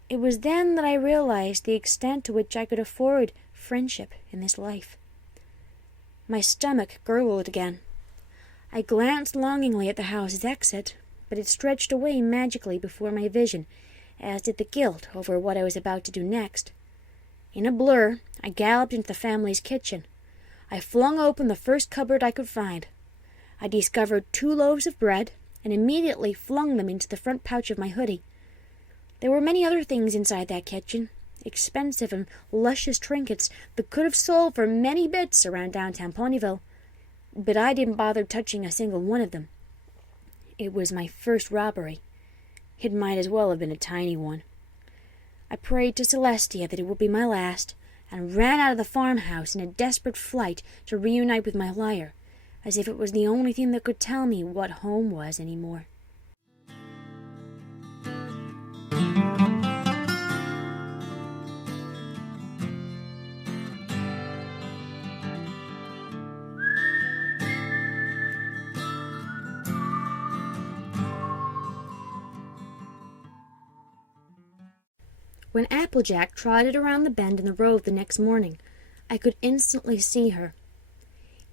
It was then that I realized the extent to which I could afford friendship in this life. My stomach gurgled again. I glanced longingly at the house's exit, but it stretched away magically before my vision, as did the guilt over what I was about to do next. In a blur, I galloped into the family's kitchen. I flung open the first cupboard I could find. I discovered 2 loaves of bread and immediately flung them into the front pouch of my hoodie. There were many other things inside that kitchen, expensive and luscious trinkets that could have sold for many bits around downtown Ponyville, but I didn't bother touching a single one of them. It was my first robbery. It might as well have been a tiny one. I prayed to Celestia that it would be my last, and ran out of the farmhouse in a desperate flight to reunite with my lyre, as if it was the only thing that could tell me what home was anymore. When Applejack trotted around the bend in the road the next morning, I could instantly see her.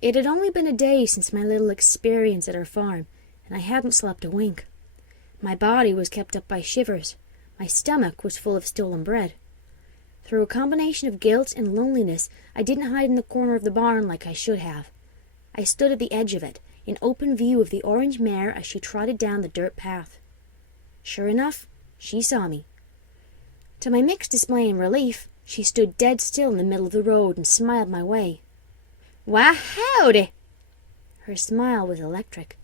It had only been a day since my little experience at her farm, and I hadn't slept a wink. My body was kept up by shivers. My stomach was full of stolen bread. Through a combination of guilt and loneliness, I didn't hide in the corner of the barn like I should have. I stood at the edge of it, in open view of the orange mare as she trotted down the dirt path. Sure enough, she saw me. To my mixed dismay and relief, she stood dead still in the middle of the road and smiled my way. "Why, howdy!" Her smile was electric.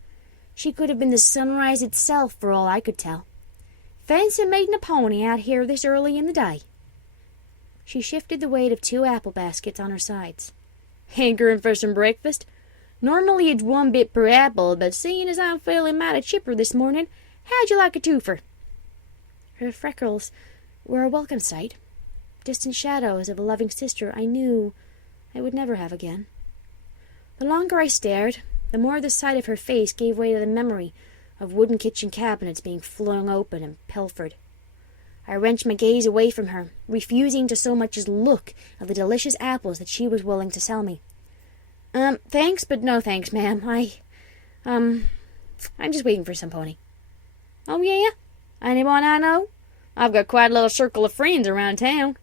She could have been the sunrise itself for all I could tell. "Fancy meeting a pony out here this early in the day." She shifted the weight of 2 apple baskets on her sides. "Hankering for some breakfast? Normally it's 1 bit per apple, but seeing as I'm feeling mighty chipper this morning, how'd you like a twofer?" Her freckles were a welcome sight, distant shadows of a loving sister I knew I would never have again. The longer I stared, the more the sight of her face gave way to the memory of wooden kitchen cabinets being flung open and pilfered. I wrenched my gaze away from her, refusing to so much as look at the delicious apples that she was willing to sell me. Thanks, but no thanks, ma'am. I'm just waiting for some pony. Oh, yeah? Anyone I know? I've got quite a little circle of friends around town.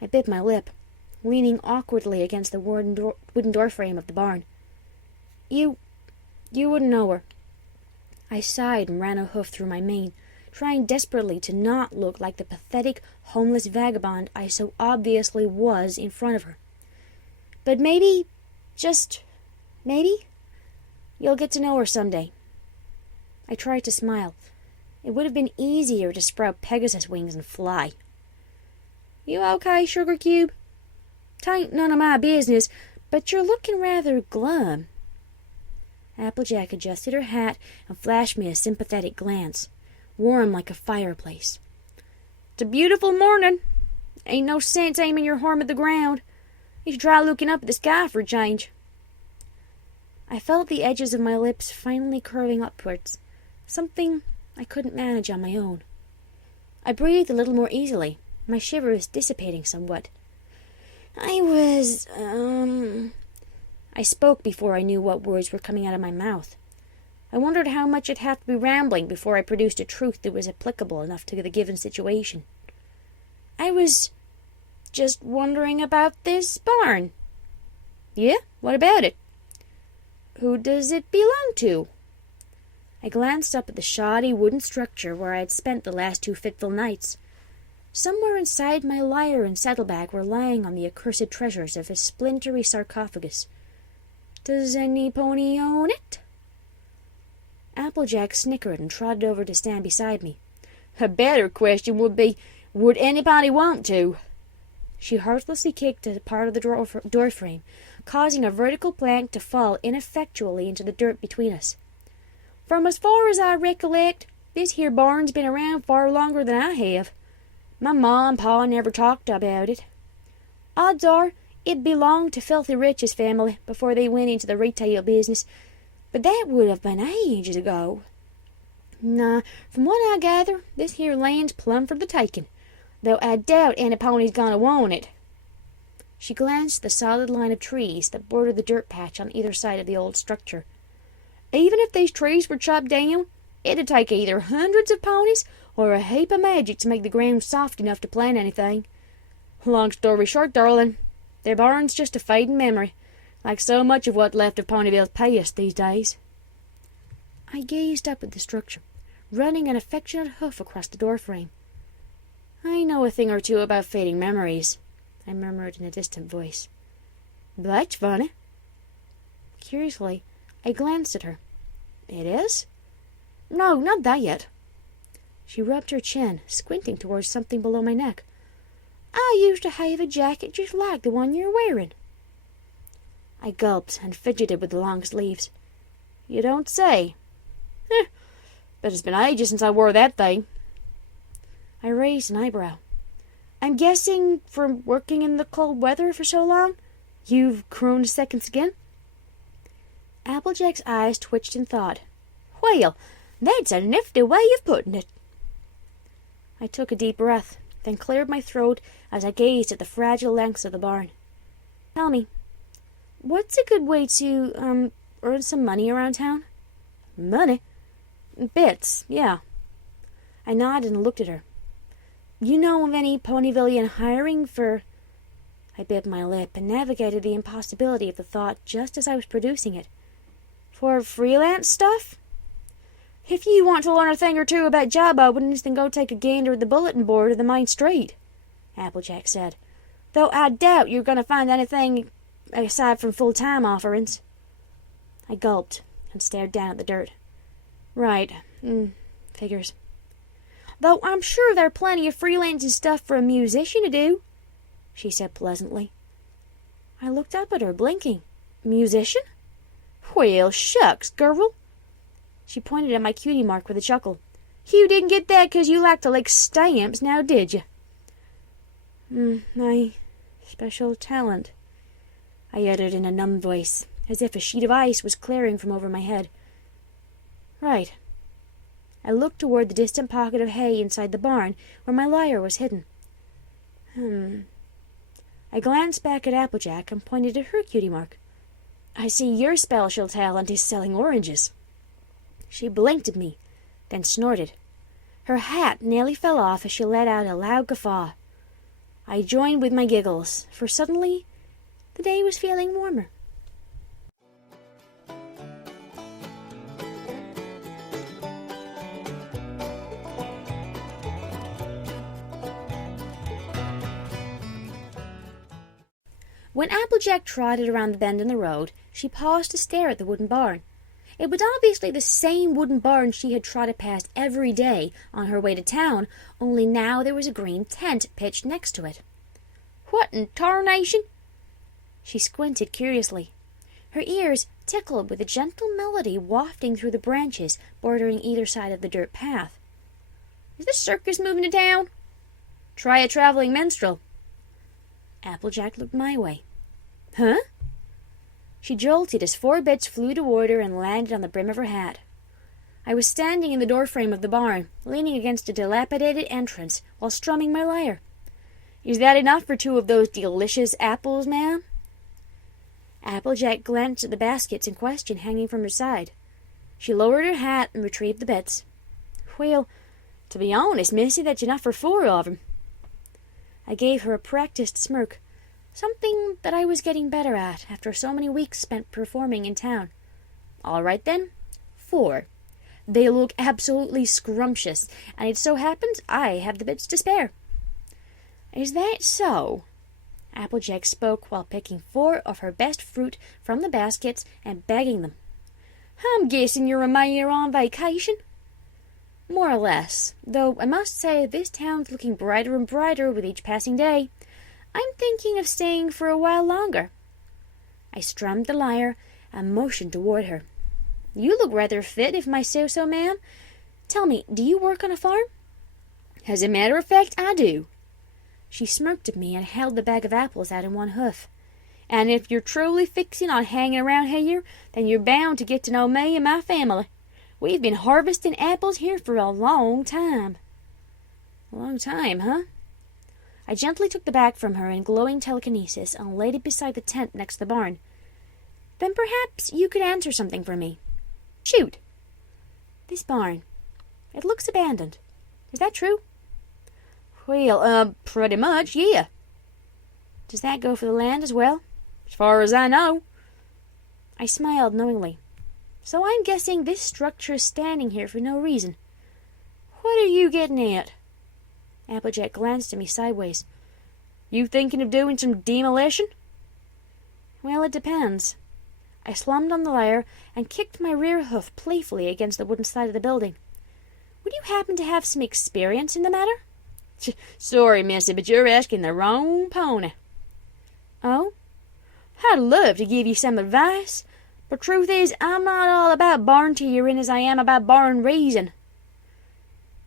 I bit my lip, leaning awkwardly against the wooden door frame of the barn. You wouldn't know her. I sighed and ran a hoof through my mane, trying desperately to not look like the pathetic, homeless vagabond I so obviously was in front of her. But maybe, just maybe, you'll get to know her someday. I tried to smile. It would have been easier to sprout Pegasus wings and fly. You okay, Sugar Cube? 'Tain't none of my business, but you're looking rather glum. Applejack adjusted her hat and flashed me a sympathetic glance, warm like a fireplace. It's a beautiful morning. Ain't no sense aiming your horn at the ground. You should try looking up at the sky for a change. I felt the edges of my lips finally curving upwards, something I couldn't manage on my own. I breathed a little more easily, my shivers dissipating somewhat. I spoke before I knew what words were coming out of my mouth. I wondered how much I'd have to be rambling before I produced a truth that was applicable enough to the given situation. I was just wondering about this barn. Yeah? What about it? Who does it belong to? I glanced up at the shoddy wooden structure where I had spent the last 2 fitful nights. Somewhere inside my lyre and saddlebag were lying on the accursed treasures of a splintery sarcophagus. Does any pony own it? Applejack snickered and trotted over to stand beside me. A better question would be, would anybody want to? She heartlessly kicked a part of the door frame, causing a vertical plank to fall ineffectually into the dirt between us. From as far as I recollect, this here barn's been around far longer than I have. My ma and pa never talked about it. Odds are it belonged to Filthy Rich's family before they went into the retail business, but that would have been ages ago. Nah, from what I gather, this here land's plumb for the taking, though I doubt any pony's gonna want it. She glanced at the solid line of trees that bordered the dirt patch on either side of the old structure. Even if these trees were chopped down, it'd take either hundreds of ponies or a heap of magic to make the ground soft enough to plant anything. Long story short, darling, the barn's just a fading memory, like so much of what's left of Ponyville's past these days. I gazed up at the structure, running an affectionate hoof across the doorframe. I know a thing or two about fading memories, I murmured in a distant voice. That's funny. Curiously, I glanced at her. It is? No, not that yet. She rubbed her chin, squinting towards something below my neck. I used to have a jacket just like the one you're wearing. I gulped and fidgeted with the long sleeves. You don't say. But it's been ages since I wore that thing. I raised an eyebrow. I'm guessing from working in the cold weather for so long, you've grown a second skin? Applejack's eyes twitched in thought. Well, that's a nifty way of putting it. I took a deep breath, then cleared my throat as I gazed at the fragile lengths of the barn. Tell me, what's a good way to, earn some money around town? Money? Bits, yeah. I nodded and looked at her. You know of any Ponyvillian hiring for... I bit my lip and navigated the impossibility of the thought just as I was producing it. For freelance stuff? If you want to learn a thing or two about job openings, then go take a gander at the bulletin board of the main street, Applejack said. Though I doubt you're going to find anything aside from full-time offerings. I gulped and stared down at the dirt. Right. Figures. Though I'm sure there are plenty of freelancing stuff for a musician to do, she said pleasantly. I looked up at her, blinking. Musician? Well, shucks, girl. She pointed at my cutie mark with a chuckle. You didn't get that 'cause you like to lick stamps, now did you? My special talent, I uttered in a numb voice, as if a sheet of ice was clearing from over my head. Right. I looked toward the distant pocket of hay inside the barn where my lyre was hidden. I glanced back at Applejack and pointed at her cutie mark. I see your spell shall tell unto selling oranges. She blinked at me, then snorted. Her hat nearly fell off as she let out a loud guffaw. I joined with my giggles, for suddenly the day was feeling warmer. When Applejack trotted around the bend in the road, she paused to stare at the wooden barn. It was obviously the same wooden barn she had trotted past every day on her way to town, only now there was a green tent pitched next to it. "What in tarnation?" She squinted curiously. Her ears tickled with a gentle melody wafting through the branches bordering either side of the dirt path. "Is the circus moving to town?" "Try a traveling minstrel." Applejack looked my way. "Huh?" She jolted as 4 bits flew toward her and landed on the brim of her hat. I was standing in the doorframe of the barn, leaning against a dilapidated entrance while strumming my lyre. "Is that enough for 2 of those delicious apples, ma'am?" Applejack glanced at the baskets in question hanging from her side. She lowered her hat and retrieved the bits. "Well, to be honest, missy, that's enough for 4 of 'em." I gave her a practiced smirk, something that I was getting better at after so many weeks spent performing in town. "All right, then. 4. They look absolutely scrumptious, and it so happens I have the bits to spare." "Is that so?" Applejack spoke while picking 4 of her best fruit from the baskets and bagging them. "I'm guessing you're a mayor on vacation?" "More or less, though I must say this town's looking brighter and brighter with each passing day. I'm thinking of staying for a while longer." I strummed the lyre and motioned toward her. "You look rather fit, if I say so, ma'am. Tell me, do you work on a farm?" "As a matter of fact, I do." She smirked at me and held the bag of apples out in one hoof. "And if you're truly fixing on hanging around here, then you're bound to get to know me and my family. We've been harvesting apples here for a long time." "A long time, huh?" I gently took the bag from her in glowing telekinesis and laid it beside the tent next to the barn. "Then perhaps you could answer something for me." "Shoot." "This barn, it looks abandoned. Is that true?" "Well, pretty much, yeah." "Does that go for the land as well?" "As far as I know." I smiled knowingly. "So I'm guessing this structure is standing here for no reason." "What are you getting at?" Applejack glanced at me sideways. "You thinking of doing some demolition?" "Well, it depends." I slumped on the lyre and kicked my rear hoof playfully against the wooden side of the building. "Would you happen to have some experience in the matter?" "Sorry, missy, but you're asking the wrong pony." "Oh?" "I'd love to give you some advice, but truth is, I'm not all about barn tearing as I am about barn raising."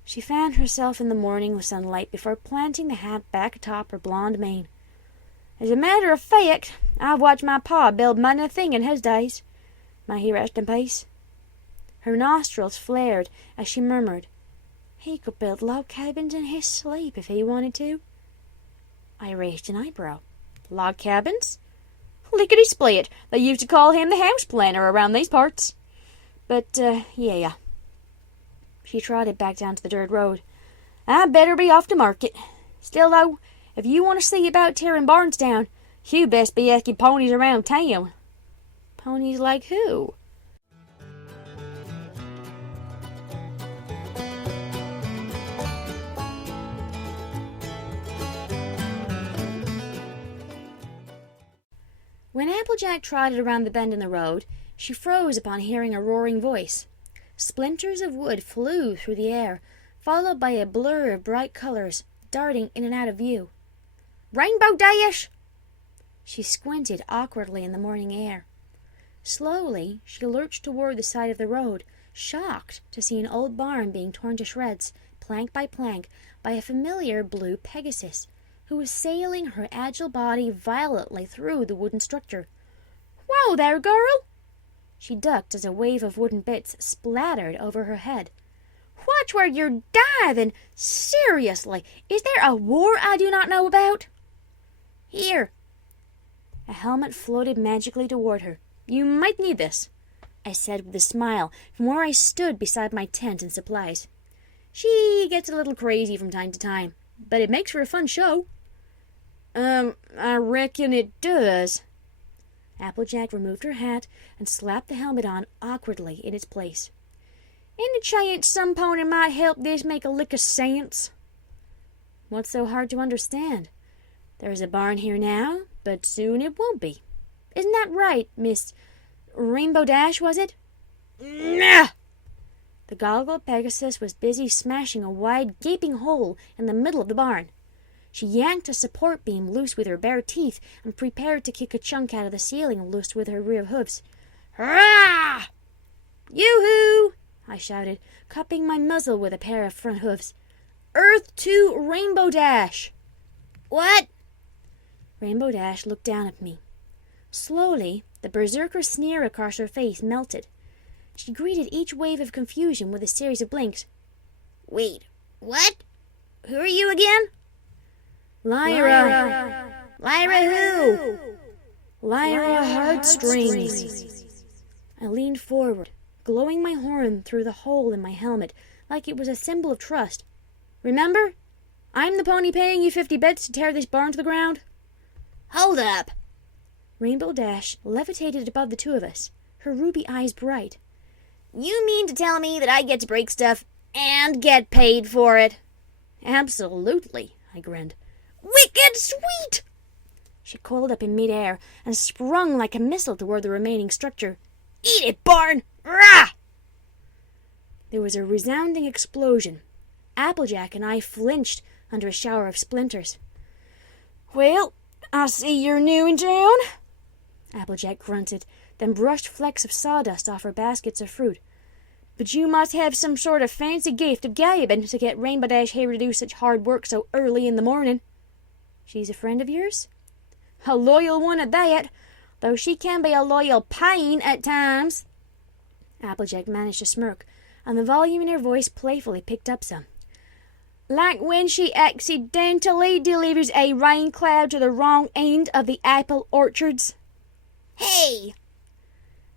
She fanned herself in the morning sunlight before planting the hat back atop her blonde mane. "As a matter of fact, I've watched my pa build many a thing in his days. May he rest in peace." Her nostrils flared as she murmured, "He could build log cabins in his sleep if he wanted to." I raised an eyebrow. "Log cabins? Lickety-split, they used to call him the house planter around these parts. But, yeah." She trotted back down to the dirt road. "I'd better be off to market. Still, though, if you want to see about tearing barns down, you best be asking ponies around town." "Ponies like who?" When Applejack trotted around the bend in the road, she froze upon hearing a roaring voice. Splinters of wood flew through the air, followed by a blur of bright colors, darting in and out of view. "Rainbow Dash!" She squinted awkwardly in the morning air. Slowly, she lurched toward the side of the road, shocked to see an old barn being torn to shreds, plank by plank, by a familiar blue Pegasus, who was sailing her agile body violently through the wooden structure. "Whoa there, girl!" She ducked as a wave of wooden bits splattered over her head. watch where you're diving. Seriously, is there a war I do not know about? Here. A helmet floated magically toward her. You might need this, I said with a smile from where I stood beside my tent and supplies. She gets a little crazy from time to time, but it makes for a fun show. I reckon it does. Applejack removed her hat and slapped the helmet on awkwardly in its place. Any chance some pony might help this make a lick of sense? What's so hard to understand? There's a barn here now, but soon it won't be. Isn't that right, Miss Rainbow Dash, was it? Nah! The goggled Pegasus was busy smashing a wide, gaping hole in the middle of the barn. She yanked a support beam loose with her bare teeth and prepared to kick a chunk out of the ceiling loose with her rear hooves. Hurrah! Yoo-hoo! I shouted, cupping my muzzle with a pair of front hooves. Earth to Rainbow Dash! What? Rainbow Dash looked down at me. Slowly, the berserker sneer across her face melted. She greeted each wave of confusion with a series of blinks. Wait, what? Who are you again? Lyra. Lyra who? Lyra Heartstrings. I leaned forward, glowing my horn through the hole in my helmet like it was a symbol of trust. Remember? I'm the pony paying you 50 bits to tear this barn to the ground. Hold up. Rainbow Dash levitated above the two of us, her ruby eyes bright. You mean to tell me that I get to break stuff and get paid for it? Absolutely, I grinned. Wicked sweet! She coiled up in midair and sprung like a missile toward the remaining structure. Eat it, barn! Rah! There was a resounding explosion. Applejack and I flinched under a shower of splinters. Well, I see you're new in town, Applejack grunted, then brushed flecks of sawdust off her baskets of fruit. But you must have some sort of fancy gift of gabbing to get Rainbow Dash here to do such hard work so early in the morning. She's a friend of yours? A loyal one at that, though she can be a loyal pain at times. Applejack managed to smirk, and the volume in her voice playfully picked up some. Like when she accidentally delivers a rain cloud to the wrong end of the apple orchards. Hey!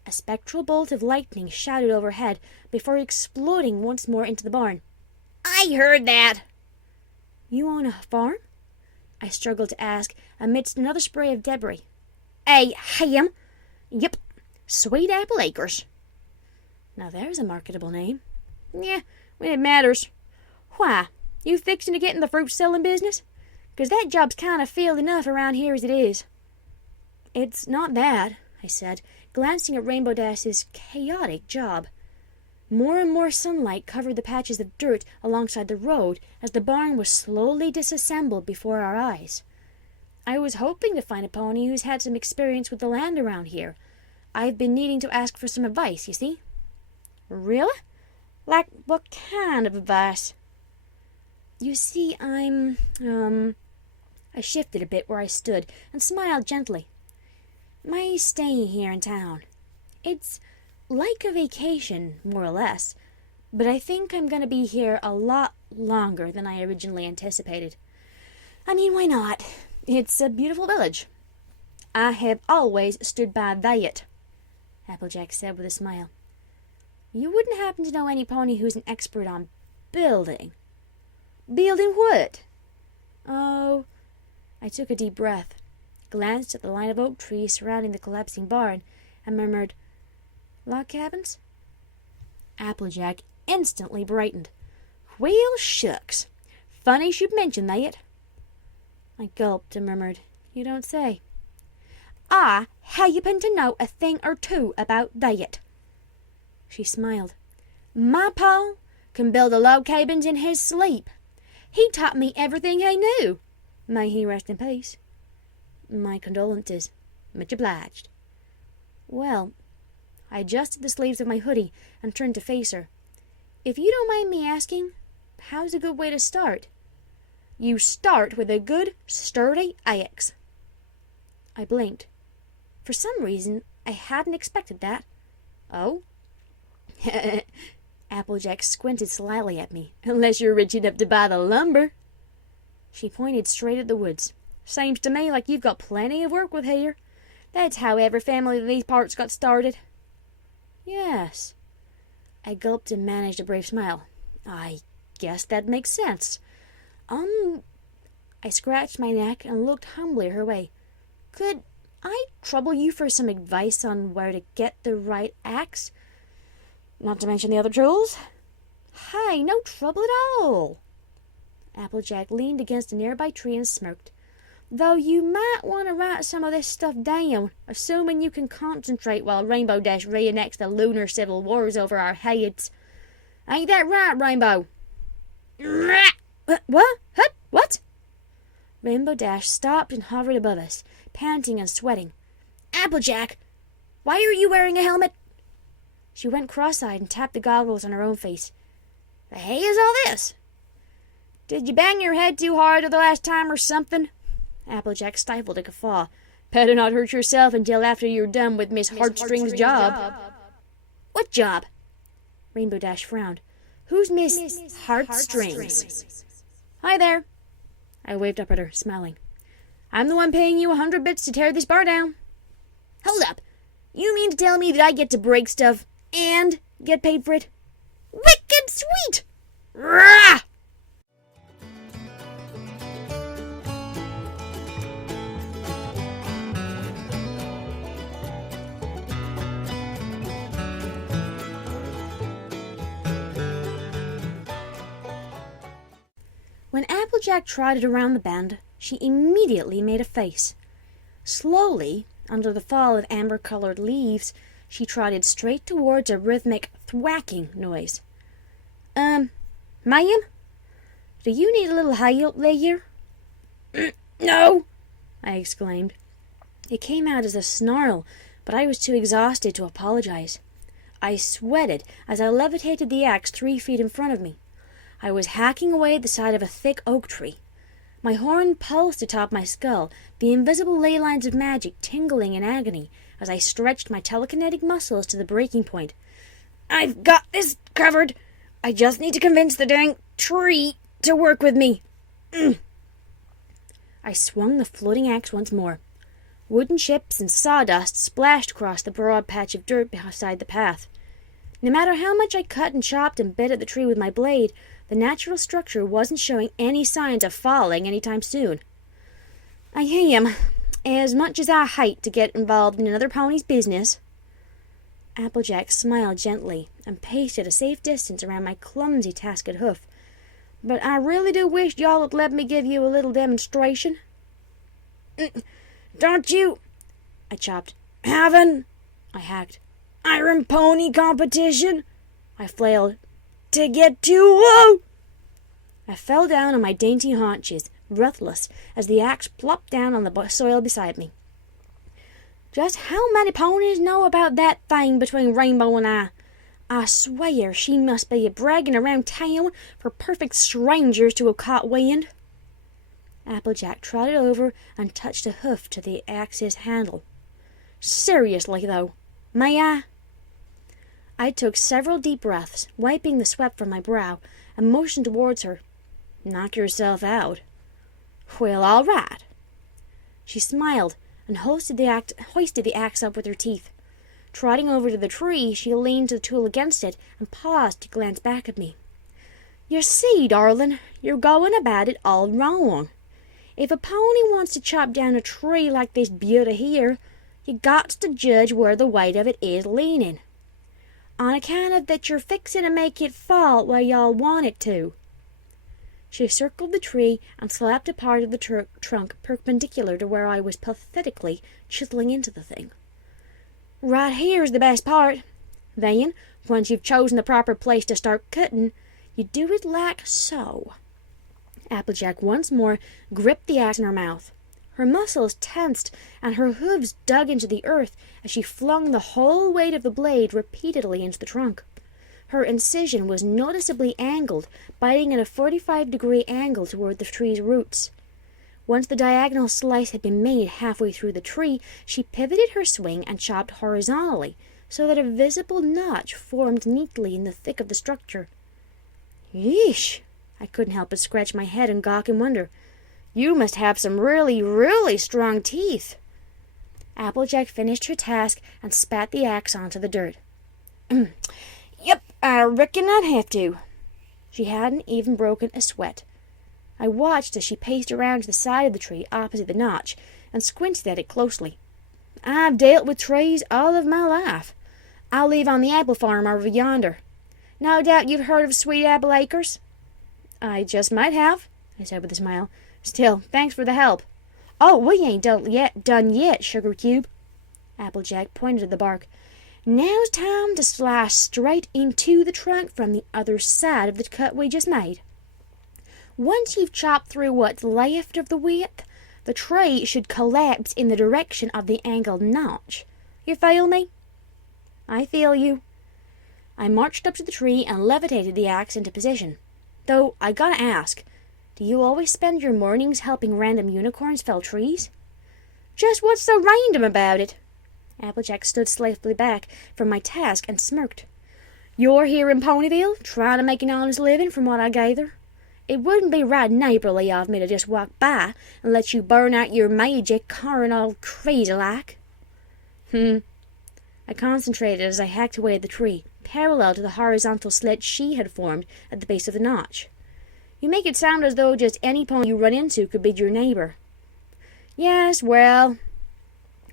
A spectral bolt of lightning shouted overhead before exploding once more into the barn. I heard that! You own a farm? I struggled to ask amidst another spray of debris. A ham? Yep, Sweet Apple Acres. Now there's a marketable name. Yeah, when it matters. Why, you fixing to get in the fruit selling business? 'Cause that job's kind of filled enough around here as it is. It's not that, I said, glancing at Rainbow Dash's chaotic job. More and more sunlight covered the patches of dirt alongside the road as the barn was slowly disassembled before our eyes. I was hoping to find a pony who's had some experience with the land around here. I've been needing to ask for some advice, you see. Really? Like what kind of advice? You see, I shifted a bit where I stood and smiled gently. My staying here in town, it's like a vacation, more or less, but I think I'm going to be here a lot longer than I originally anticipated. I mean, why not? It's a beautiful village. I have always stood by that, Applejack said with a smile. You wouldn't happen to know any pony who's an expert on building? Building what? Oh, I took a deep breath, glanced at the line of oak trees surrounding the collapsing barn, and murmured, Log cabins? Applejack instantly brightened. Well, shucks. Funny you'd mention that. I gulped and murmured, You don't say. I happen to know a thing or two about that. She smiled. My pa can build a log cabins in his sleep. He taught me everything he knew. May he rest in peace. My condolences. Much obliged. Well, I adjusted the sleeves of my hoodie and turned to face her. If you don't mind me asking, how's a good way to start? You start with a good, sturdy axe. I blinked. For some reason, I hadn't expected that. Oh? Applejack squinted slyly at me. "Unless you're rich enough to buy the lumber." She pointed straight at the woods. "Seems to me like you've got plenty of work with here. That's how every family of these parts got started." "Yes." I gulped and managed a brave smile. "I guess that makes sense. I scratched my neck and looked humbly her way. "Could I trouble you for some advice on where to get the right axe? Not to mention the other tools?" "Hey, no trouble at all." Applejack leaned against a nearby tree and smirked. "Though you might want to write some of this stuff down, assuming you can concentrate while Rainbow Dash reenacts the lunar civil wars over our heads. Ain't that right, Rainbow?" What? What? Rainbow Dash stopped and hovered above us, panting and sweating. "Applejack, why are you wearing a helmet?" She went cross-eyed and tapped the goggles on her own face. "The hey is all this? Did you bang your head too hard the last time or something?" Applejack stifled a guffaw. "Better not hurt yourself until after you're done with Miss Heartstrings' job." "What job?" Rainbow Dash frowned. "Who's Miss Heartstrings?" "Hi there." I waved up at her, smiling. "I'm the one paying you 100 bits to tear this bar down." "Hold up. You mean to tell me that I get to break stuff and get paid for it? Wicked sweet! Rah!" When Applejack trotted around the bend, she immediately made a face. Slowly, under the fall of amber-colored leaves, she trotted straight towards a rhythmic thwacking noise. Ma'am? Do you need a little help there?" "No," I exclaimed. It came out as a snarl, but I was too exhausted to apologize. I sweated as I levitated the axe 3 feet in front of me. I was hacking away at the side of a thick oak tree. My horn pulsed atop my skull, the invisible ley lines of magic tingling in agony as I stretched my telekinetic muscles to the breaking point. "I've got this covered. I just need to convince the dang tree to work with me." I swung the floating axe once more. Wooden chips and sawdust splashed across the broad patch of dirt beside the path. No matter how much I cut and chopped and bit at the tree with my blade, the natural structure wasn't showing any signs of falling anytime soon. "I am, as much as I hate to get involved in another pony's business." Applejack smiled gently and paced at a safe distance around my clumsy tasket hoof. "But I really do wish y'all would let me give you a little demonstration." "Don't you," I chopped, "havin'," I hacked, "iron pony competition?" I flailed, "to get too low." I fell down on my dainty haunches, breathless, as the axe plopped down on the soil beside me. Just how many ponies know about that thing between Rainbow and I? I swear she must be bragging around town for perfect strangers to have caught wind. Applejack trotted over and touched a hoof to the axe's handle. "Seriously, though, may I?" I took several deep breaths, wiping the sweat from my brow, and motioned towards her. "Knock yourself out." "Well, all right." She smiled and hoisted the axe up with her teeth. Trotting over to the tree, she leaned the tool against it and paused to glance back at me. "You see, darling, you're going about it all wrong. If a pony wants to chop down a tree like this beauty here, you got to judge where the weight of it is leaning. On account of that you're fixing to make it fall where y'all want it to." She circled the tree and slapped a part of the trunk perpendicular to where I was pathetically chiseling into the thing. "Right here's the best part. Then, once you've chosen the proper place to start cutting, you do it like so." Applejack once more gripped the axe in her mouth. Her muscles tensed and her hooves dug into the earth as she flung the whole weight of the blade repeatedly into the trunk. Her incision was noticeably angled, biting at a 45-degree angle toward the tree's roots. Once the diagonal slice had been made halfway through the tree, she pivoted her swing and chopped horizontally, so that a visible notch formed neatly in the thick of the structure. Yeesh! I couldn't help but scratch my head and gawk in wonder. You must have some really, really strong teeth. Applejack finished her task and spat the axe onto the dirt. Yep, I reckon I'd have to. She hadn't even broken a sweat. I watched as she paced around to the side of the tree opposite the notch and squinted at it closely. I've dealt with trees all of my life. I live on the apple farm over yonder. No doubt you've heard of Sweet Apple Acres? I just might have, I said with a smile. Still, thanks for the help. Oh, we ain't done yet, Sugar Cube. Applejack pointed at the bark. Now's time to slice straight into the trunk from the other side of the cut we just made. Once you've chopped through what's left of the width, the tree should collapse in the direction of the angled notch. You feel me? I feel you. I marched up to the tree and levitated the axe into position. Though, I gotta ask, do you always spend your mornings helping random unicorns fell trees? Just what's so random about it? Applejack stood slightly back from my task and smirked. You're here in Ponyville, trying to make an honest living from what I gather. It wouldn't be right neighborly of me to just walk by and let you burn out your magic, carring all crazy-like. I concentrated as I hacked away at the tree, parallel to the horizontal slit she had formed at the base of the notch. You make it sound as though just any pony you run into could be your neighbor. Yes, well...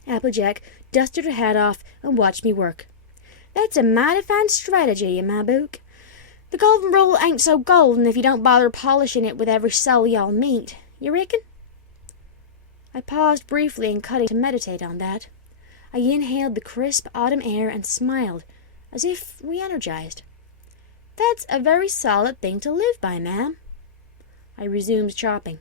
Applejack dusted her hat off and watched me work. That's a mighty fine strategy in my book. The golden rule ain't so golden if you don't bother polishing it with every soul y'all meet. You reckon? I paused briefly in cutting to meditate on that. I inhaled the crisp autumn air and smiled, as if re-energized. That's a very solid thing to live by, ma'am. I resumed chopping.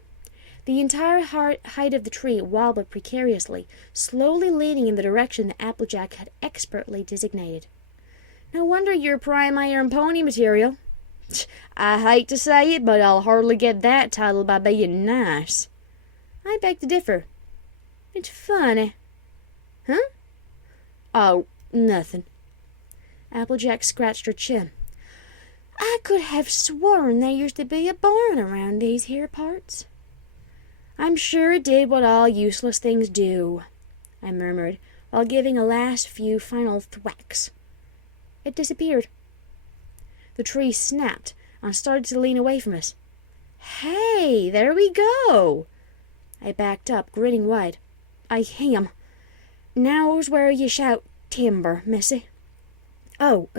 The entire height of the tree wobbled precariously, slowly leaning in the direction that Applejack had expertly designated. No wonder you're prime iron pony material. I hate to say it, but I'll hardly get that title by being nice. I beg to differ. It's funny. Huh? Oh, nothing. Applejack scratched her chin. I could have sworn there used to be a barn around these here parts. I'm sure it did what all useless things do, I murmured, while giving a last few final thwacks. It disappeared. The tree snapped and started to lean away from us. Hey, there we go! I backed up, grinning wide. I ham. Now's where you shout timber, missy. Oh,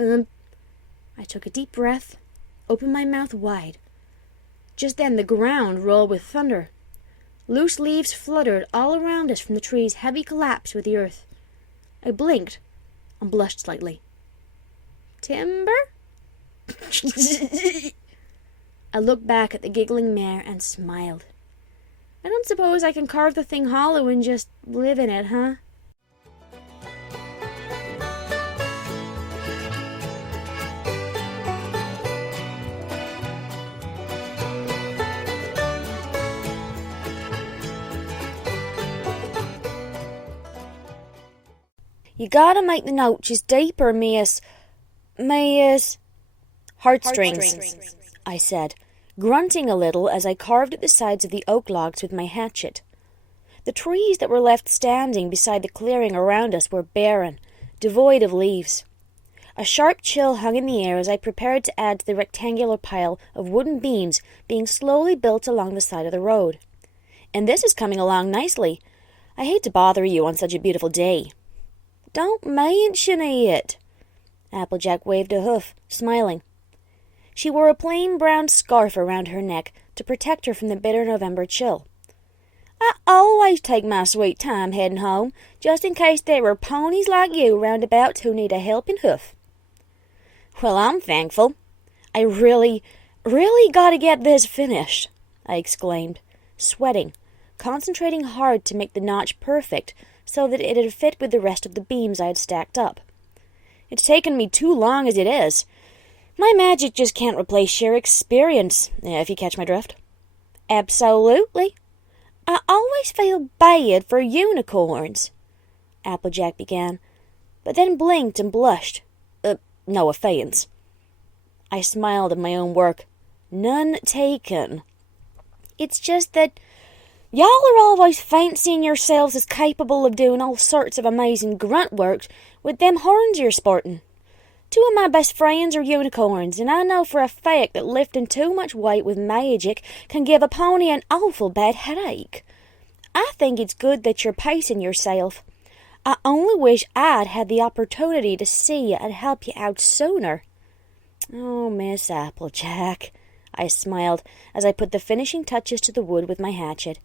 I took a deep breath, opened my mouth wide. Just then the ground rolled with thunder. Loose leaves fluttered all around us from the tree's heavy collapse with the earth. I blinked and blushed slightly. Timber? I looked back at the giggling mare and smiled. I don't suppose I can carve the thing hollow and just live in it, huh? You gotta make the notches deeper, Miss Heartstrings, I said, grunting a little as I carved at the sides of the oak logs with my hatchet. The trees that were left standing beside the clearing around us were barren, devoid of leaves. A sharp chill hung in the air as I prepared to add to the rectangular pile of wooden beams being slowly built along the side of the road. And this is coming along nicely. I hate to bother you on such a beautiful day. Don't mention it. Applejack waved a hoof, smiling. She wore a plain brown scarf around her neck to protect her from the bitter November chill. I always take my sweet time heading home, just in case there were ponies like you roundabouts who need a helping hoof. Well, I'm thankful. I really gotta get this finished, I exclaimed, sweating, concentrating hard to make the notch perfect so that it'd fit with the rest of the beams I had stacked up. It's taken me too long as it is. My magic just can't replace sheer experience, if you catch my drift. Absolutely. I always feel bad for unicorns, Applejack began, but then blinked and blushed. No offence. I smiled at my own work. None taken. It's just that y'all are always fancying yourselves as capable of doing all sorts of amazing grunt works with them horns you're sporting. 2 of my best friends are unicorns, and I know for a fact that lifting too much weight with magic can give a pony an awful bad headache. I think it's good that you're pacing yourself. I only wish I'd had the opportunity to see you and help you out sooner. Oh, Miss Applejack, I smiled as I put the finishing touches to the wood with my hatchet.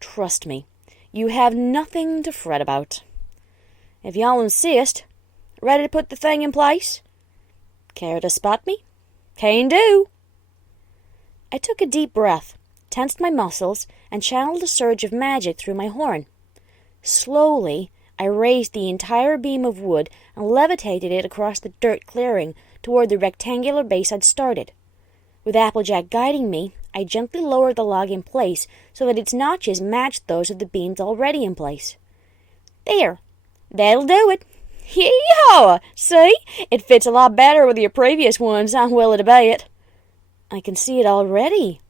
Trust me, you have nothing to fret about. If y'all insist, ready to put the thing in place? Care to spot me? Can do. I took a deep breath, tensed my muscles, and channeled a surge of magic through my horn. Slowly, I raised the entire beam of wood and levitated it across the dirt clearing toward the rectangular base I'd started. With Applejack guiding me, I gently lowered the log in place so that its notches matched those of the beams already in place. There, that'll do it. Yee-haw! See? It fits a lot better with your previous ones, I'm willing to bet. I can see it already.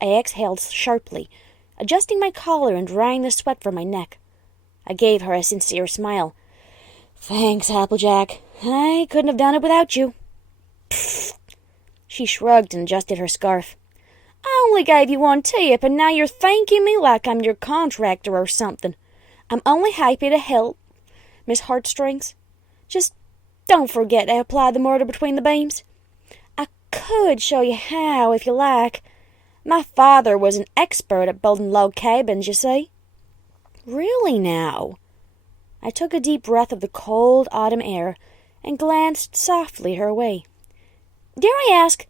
I exhaled sharply, adjusting my collar and drying the sweat from my neck. I gave her a sincere smile. Thanks, Applejack. I couldn't have done it without you. Pfft. She shrugged and adjusted her scarf. I only gave you 1 tip, and now you're thanking me like I'm your contractor or something. I'm only happy to help, Miss Heartstrings. Just don't forget to apply the mortar between the beams. I could show you how, if you like. My father was an expert at building log cabins, you see. Really now? I took a deep breath of the cold autumn air and glanced softly her way. Dare I ask,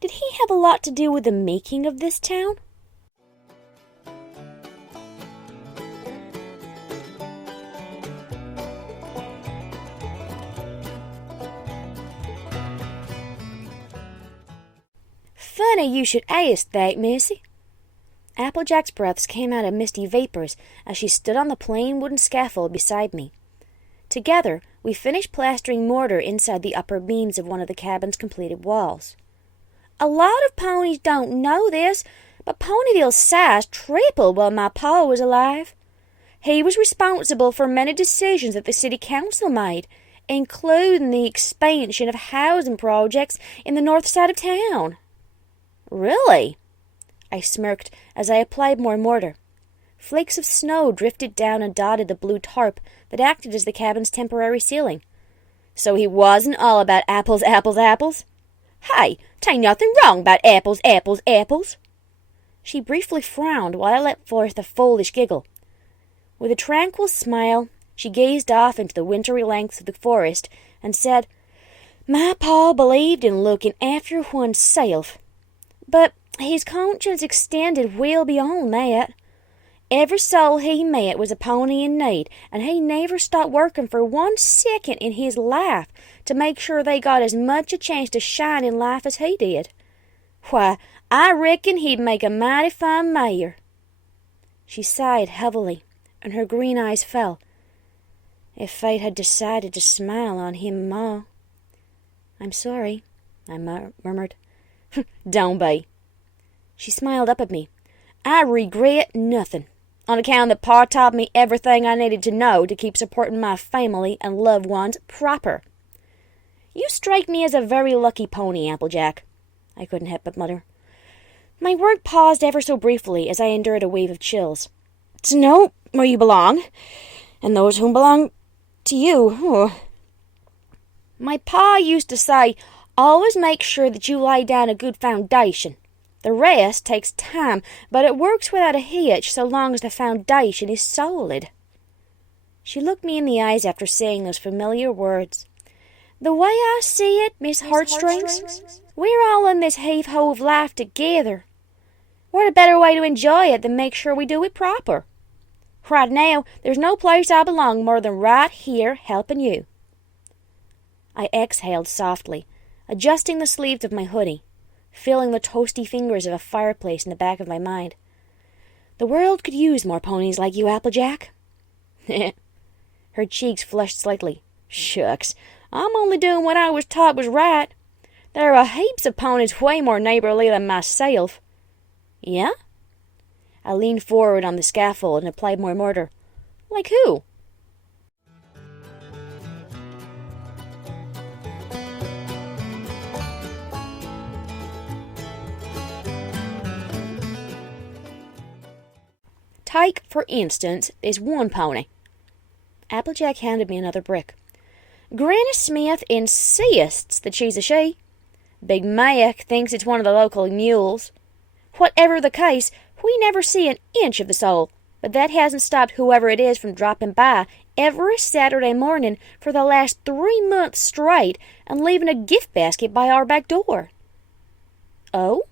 did he have a lot to do with the making of this town? Funny you should ask that, Missy. Applejack's breaths came out of misty vapors as she stood on the plain wooden scaffold beside me. Together, we finished plastering mortar inside the upper beams of one of the cabin's completed walls. A lot of ponies don't know this, but Ponyville's size tripled while my pa was alive. He was responsible for many decisions that the city council made, including the expansion of housing projects in the north side of town. Really? I smirked as I applied more mortar. Flakes of snow drifted down and dotted the blue tarp that acted as the cabin's temporary ceiling. So he wasn't all about apples, apples, apples? Hey, 'tain't nothing wrong about apples, apples, apples. She briefly frowned while I let forth a foolish giggle. With a tranquil smile, she gazed off into the wintry lengths of the forest and said, My pa believed in looking after oneself. But his conscience extended well beyond that. Every soul he met was a pony in need, and he never stopped working for 1 second in his life to make sure they got as much a chance to shine in life as he did. Why, I reckon he'd make a mighty fine mayor. She sighed heavily, and her green eyes fell. If fate had decided to smile on him, Ma. I'm sorry, I murmured. Don't be. She smiled up at me. I regret nothing, on account that Pa taught me everything I needed to know to keep supporting my family and loved ones proper. You strike me as a very lucky pony, Applejack, I couldn't help but mutter. My work paused ever so briefly as I endured a wave of chills. To know where you belong, and those who belong to you. Oh. My pa used to say, always make sure that you lay down a good foundation. The rest takes time, but it works without a hitch so long as the foundation is solid. She looked me in the eyes after saying those familiar words. The way I see it, Miss Heartstrings, we're all in this heave-ho of life together. What a better way to enjoy it than make sure we do it proper? Right now, there's no place I belong more than right here helping you. I exhaled softly, adjusting the sleeves of my hoodie, feeling the toasty fingers of a fireplace in the back of my mind. The world could use more ponies like you, Applejack. Her cheeks flushed slightly. Shucks, I'm only doing what I was taught was right. There are heaps of ponies way more neighborly than myself. Yeah? I leaned forward on the scaffold and applied more mortar. Like who? Tyke, for instance, is one pony. Applejack handed me another brick. Granny Smith insists that she's a she. Big Mac thinks it's one of the local mules. Whatever the case, we never see an inch of the soul, but that hasn't stopped whoever it is from dropping by every Saturday morning for the last 3 months straight and leaving a gift basket by our back door. Oh?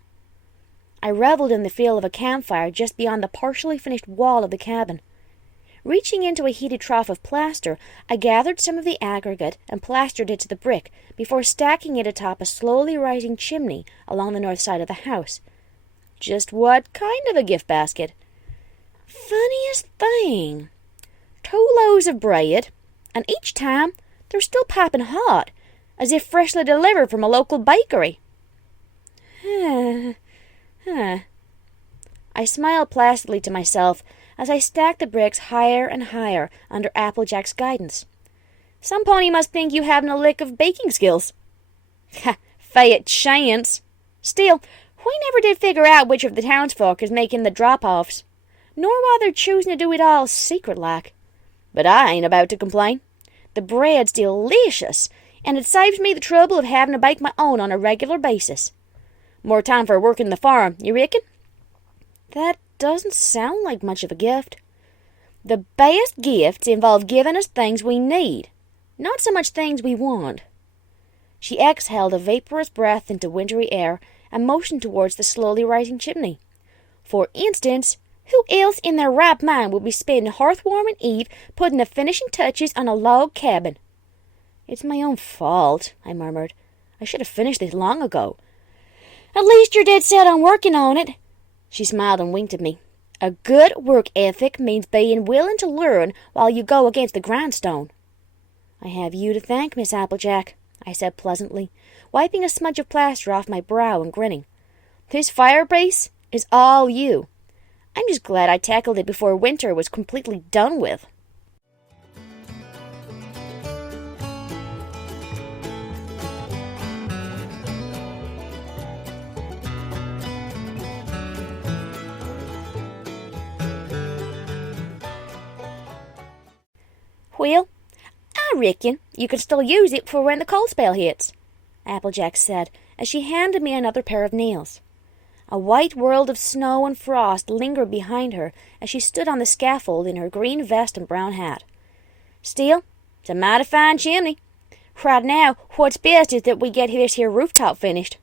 I reveled in the feel of a campfire just beyond the partially finished wall of the cabin. Reaching into a heated trough of plaster, I gathered some of the aggregate and plastered it to the brick before stacking it atop a slowly rising chimney along the north side of the house. Just what kind of a gift basket? Funniest thing. 2 loaves of bread, and each time they're still piping hot, as if freshly delivered from a local bakery. I smiled placidly to myself as I stacked the bricks higher and higher under Applejack's guidance. Some pony must think you haven't a lick of baking skills. Fayette chance. Still, we never did figure out which of the townsfolk is making the drop-offs, nor why they're choosing to do it all secret-like. But I ain't about to complain. The bread's delicious, and it saves me the trouble of having to bake my own on a regular basis. More time for working the farm, you reckon? That doesn't sound like much of a gift. The best gifts involve giving us things we need, not so much things we want. She exhaled a vaporous breath into wintry air and motioned towards the slowly rising chimney. For instance, who else in their right mind would be spending Hearthwarming Eve putting the finishing touches on a log cabin? It's my own fault, I murmured. I should have finished this long ago. At least you're dead set on working on it. She smiled and winked at me. A good work ethic means being willing to learn while you go against the grindstone. I have you to thank, Miss Applejack, I said pleasantly, wiping a smudge of plaster off my brow and grinning. This fireplace is all you. I'm just glad I tackled it before winter was completely done with. Well, I reckon you can still use it for when the cold spell hits, Applejack said as she handed me another pair of nails. A white world of snow and frost lingered behind her as she stood on the scaffold in her green vest and brown hat. Still, it's a mighty fine chimney. Right now, what's best is that we get this here rooftop finished.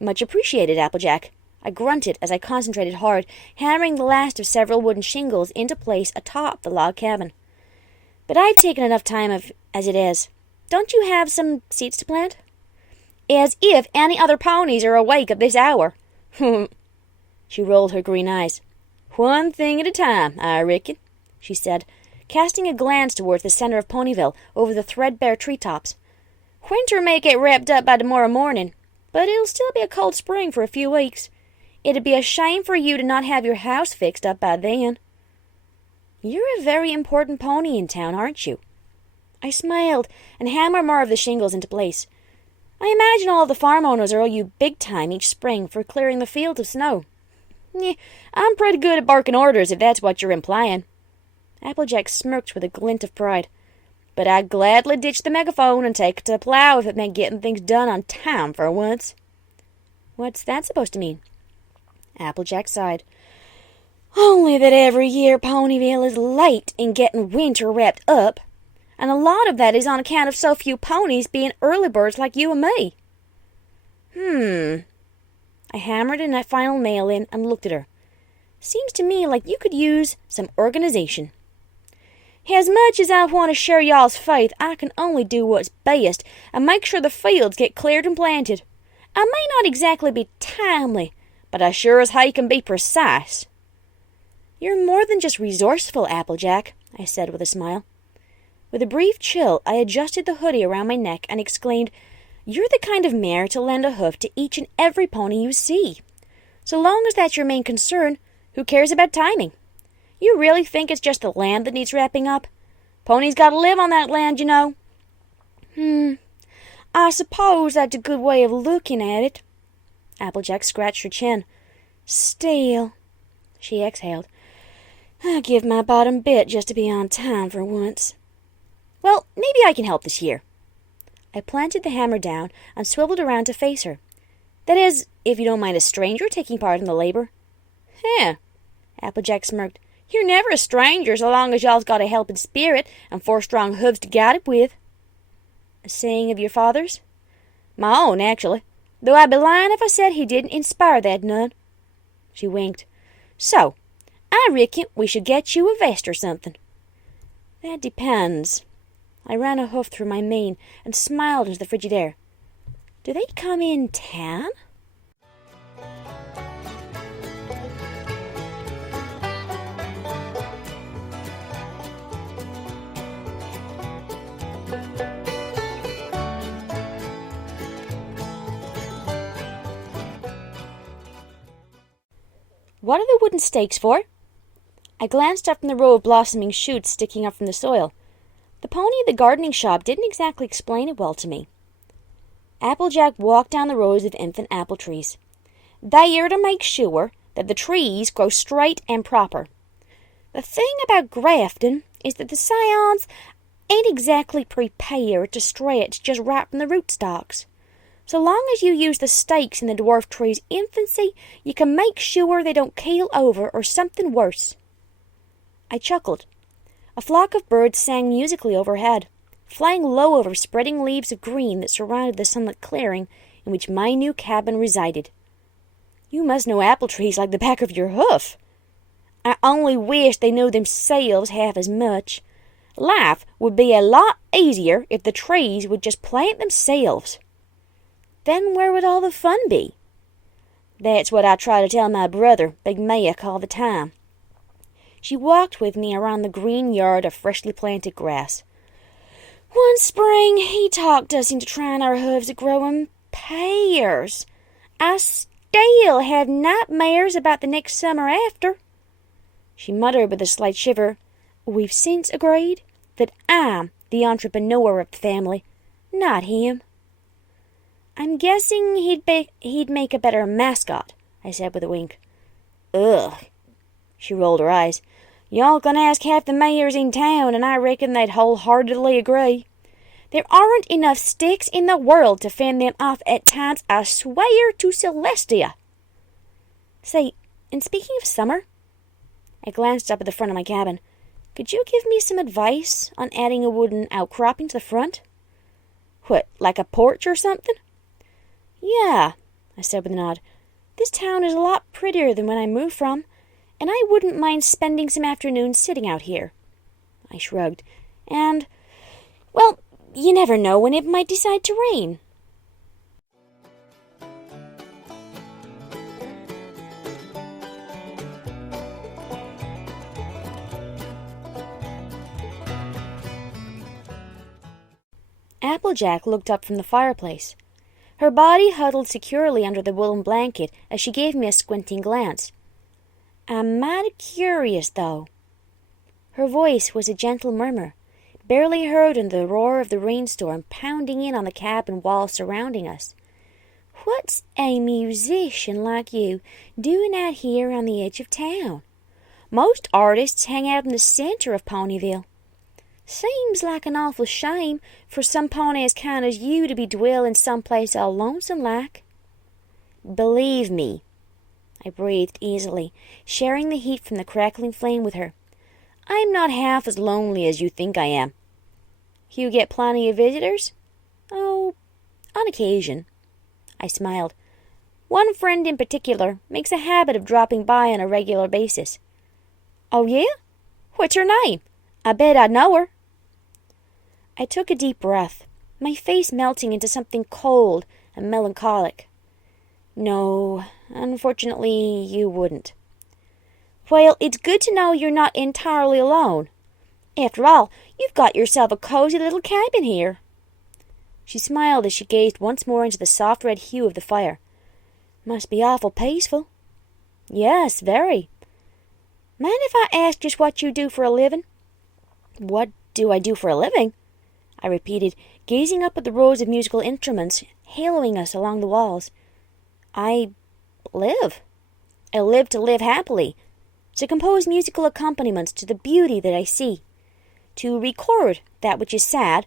Much appreciated, Applejack. I grunted as I concentrated hard, hammering the last of several wooden shingles into place atop the log cabin. But I've taken enough time as it is. Don't you have some seeds to plant? As if any other ponies are awake at this hour. She rolled her green eyes. One thing at a time, I reckon, she said, casting a glance towards the center of Ponyville over the threadbare treetops. Winter may get wrapped up by tomorrow morning, but it'll still be a cold spring for a few weeks. It'd be a shame for you to not have your house fixed up by then. You're a very important pony in town, aren't you? I smiled and hammered more of the shingles into place. I imagine all the farm owners owe you big time each spring for clearing the fields of snow. I'm pretty good at barking orders, if that's what you're implying. Applejack smirked with a glint of pride. But I'd gladly ditch the megaphone and take it to the plow if it meant getting things done on time for once. What's that supposed to mean? Applejack sighed. Only that every year Ponyville is late in getting winter wrapped up, and a lot of that is on account of so few ponies being early birds like you and me. I hammered a final nail in and looked at her. Seems to me like you could use some organization. As much as I want to share y'all's faith, I can only do what's best and make sure the fields get cleared and planted. I may not exactly be timely, but I sure as hay can be precise. You're more than just resourceful, Applejack, I said with a smile. With a brief chill, I adjusted the hoodie around my neck and exclaimed, "You're the kind of mare to lend a hoof to each and every pony you see. So long as that's your main concern, who cares about timing? You really think it's just the land that needs wrapping up? Ponies gotta live on that land, you know." I suppose that's a good way of looking at it." Applejack scratched her chin. "Still," she exhaled, "I give my bottom bit just to be on time for once." "Well, maybe I can help this year." I planted the hammer down and swiveled around to face her. "That is, if you don't mind a stranger taking part in the labor." "Huh," Applejack smirked. "You're never a stranger so long as y'all's got a helping spirit and 4 strong hooves to guide it with." "A saying of your father's?" "My own, actually, though I'd be lying if I said he didn't inspire that none." She winked. "So, I reckon we should get you a vest or something." "That depends." I ran a hoof through my mane and smiled into the frigid air. "Do they come in tan?" "What are the wooden stakes for?" I glanced up from the row of blossoming shoots sticking up from the soil. The pony at the gardening shop didn't exactly explain it well to me. Applejack walked down the rows of infant apple trees. "They're to make sure that the trees grow straight and proper. The thing about grafting is that the scions ain't exactly prepared to stretch just right from the rootstocks. So long as you use the stakes in the dwarf tree's infancy, you can make sure they don't keel over or something worse." I chuckled. A flock of birds sang musically overhead, flying low over spreading leaves of green that surrounded the sunlit clearing in which my new cabin resided. "You must know apple trees like the back of your hoof." "I only wish they knew themselves half as much. Life would be a lot easier if the trees would just plant themselves." "Then where would all the fun be?" "That's what I try to tell my brother, Big Mac, all the time." She walked with me around the green yard of freshly planted grass. "One spring he talked us into trying our hooves at growing pears. I still have nightmares about the next summer after." She muttered with a slight shiver, "We've since agreed that I'm the entrepreneur of the family, not him." "I'm guessing he'd make a better mascot," I said with a wink. "Ugh." She rolled her eyes. "Y'all can ask half the mayors in town, and I reckon they'd wholeheartedly agree. There aren't enough sticks in the world to fend them off at times, I swear to Celestia." "Say, and speaking of summer," I glanced up at the front of my cabin, "could you give me some advice on adding a wooden outcropping to the front?" "What, like a porch or something?" "Yeah," I said with a nod. "This town is a lot prettier than when I moved from, and I wouldn't mind spending some afternoons sitting out here." I shrugged. "And, well, you never know when it might decide to rain." Applejack looked up from the fireplace. Her body huddled securely under the woolen blanket as she gave me a squinting glance. "I'm mighty curious, though." Her voice was a gentle murmur, barely heard in the roar of the rainstorm pounding in on the cabin walls surrounding us. "What's a musician like you doing out here on the edge of town? Most artists hang out in the center of Ponyville. Seems like an awful shame for some pony as kind as you to be dwelling someplace all lonesome like." "Believe me," I breathed easily, sharing the heat from the crackling flame with her, "I'm not half as lonely as you think I am." "You get plenty of visitors?" "Oh, on occasion." I smiled. "One friend in particular makes a habit of dropping by on a regular basis." "Oh, yeah? What's her name? I bet I know her." I took a deep breath, my face melting into something cold and melancholic. "No, unfortunately, you wouldn't." "Well, it's good to know you're not entirely alone. After all, you've got yourself a cozy little cabin here." She smiled as she gazed once more into the soft red hue of the fire. "Must be awful peaceful." "Yes, very." "Mind if I ask just what you do for a living?" "What do I do for a living?" I repeated, gazing up at the rows of musical instruments haloing us along the walls. "I live. I live to live happily, to compose musical accompaniments to the beauty that I see, to record that which is sad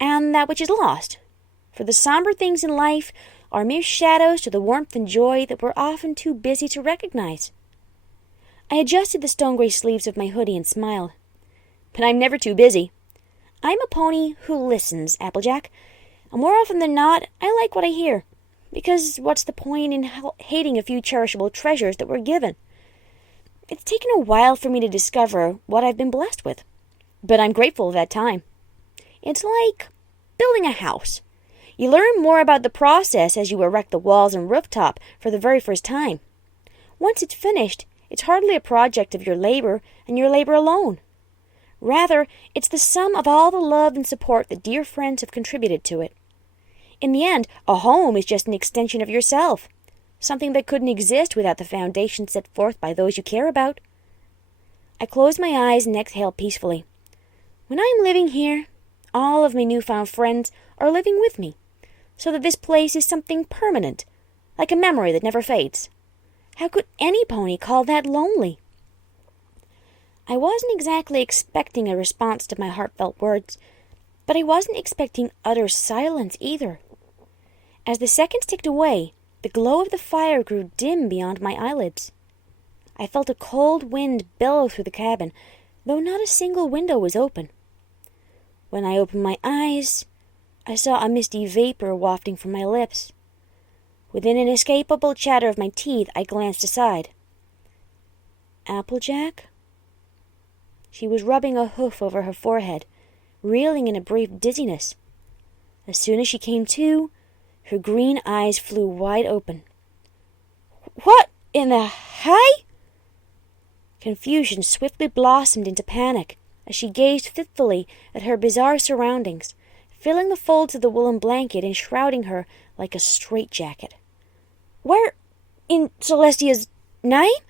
and that which is lost, for the somber things in life are mere shadows to the warmth and joy that we're often too busy to recognize." I adjusted the stone-gray sleeves of my hoodie and smiled. "But I'm never too busy. I'm a pony who listens, Applejack, and more often than not, I like what I hear, because what's the point in hating a few cherishable treasures that we're given? It's taken a while for me to discover what I've been blessed with, but I'm grateful of that time. It's like building a house. You learn more about the process as you erect the walls and rooftop for the very first time. Once it's finished, it's hardly a project of your labor and your labor alone. Rather, it's the sum of all the love and support that dear friends have contributed to it. In the end, a home is just an extension of yourself, something that couldn't exist without the foundation set forth by those you care about." I closed my eyes and exhaled peacefully. When I'm living here, all of my newfound friends are living with me, so that this place is something permanent, like a memory that never fades. How could any pony call that lonely? I wasn't exactly expecting a response to my heartfelt words, but I wasn't expecting utter silence either. As the seconds ticked away, the glow of the fire grew dim beyond my eyelids. I felt a cold wind bellow through the cabin, though not a single window was open. When I opened my eyes, I saw a misty vapor wafting from my lips. With an inescapable chatter of my teeth, I glanced aside. "Applejack?" She was rubbing a hoof over her forehead, reeling in a brief dizziness. As soon as she came to, her green eyes flew wide open. "What in the hay?" Confusion swiftly blossomed into panic as she gazed fitfully at her bizarre surroundings, filling the folds of the woolen blanket and shrouding her like a straitjacket. "Where, in Celestia's name?"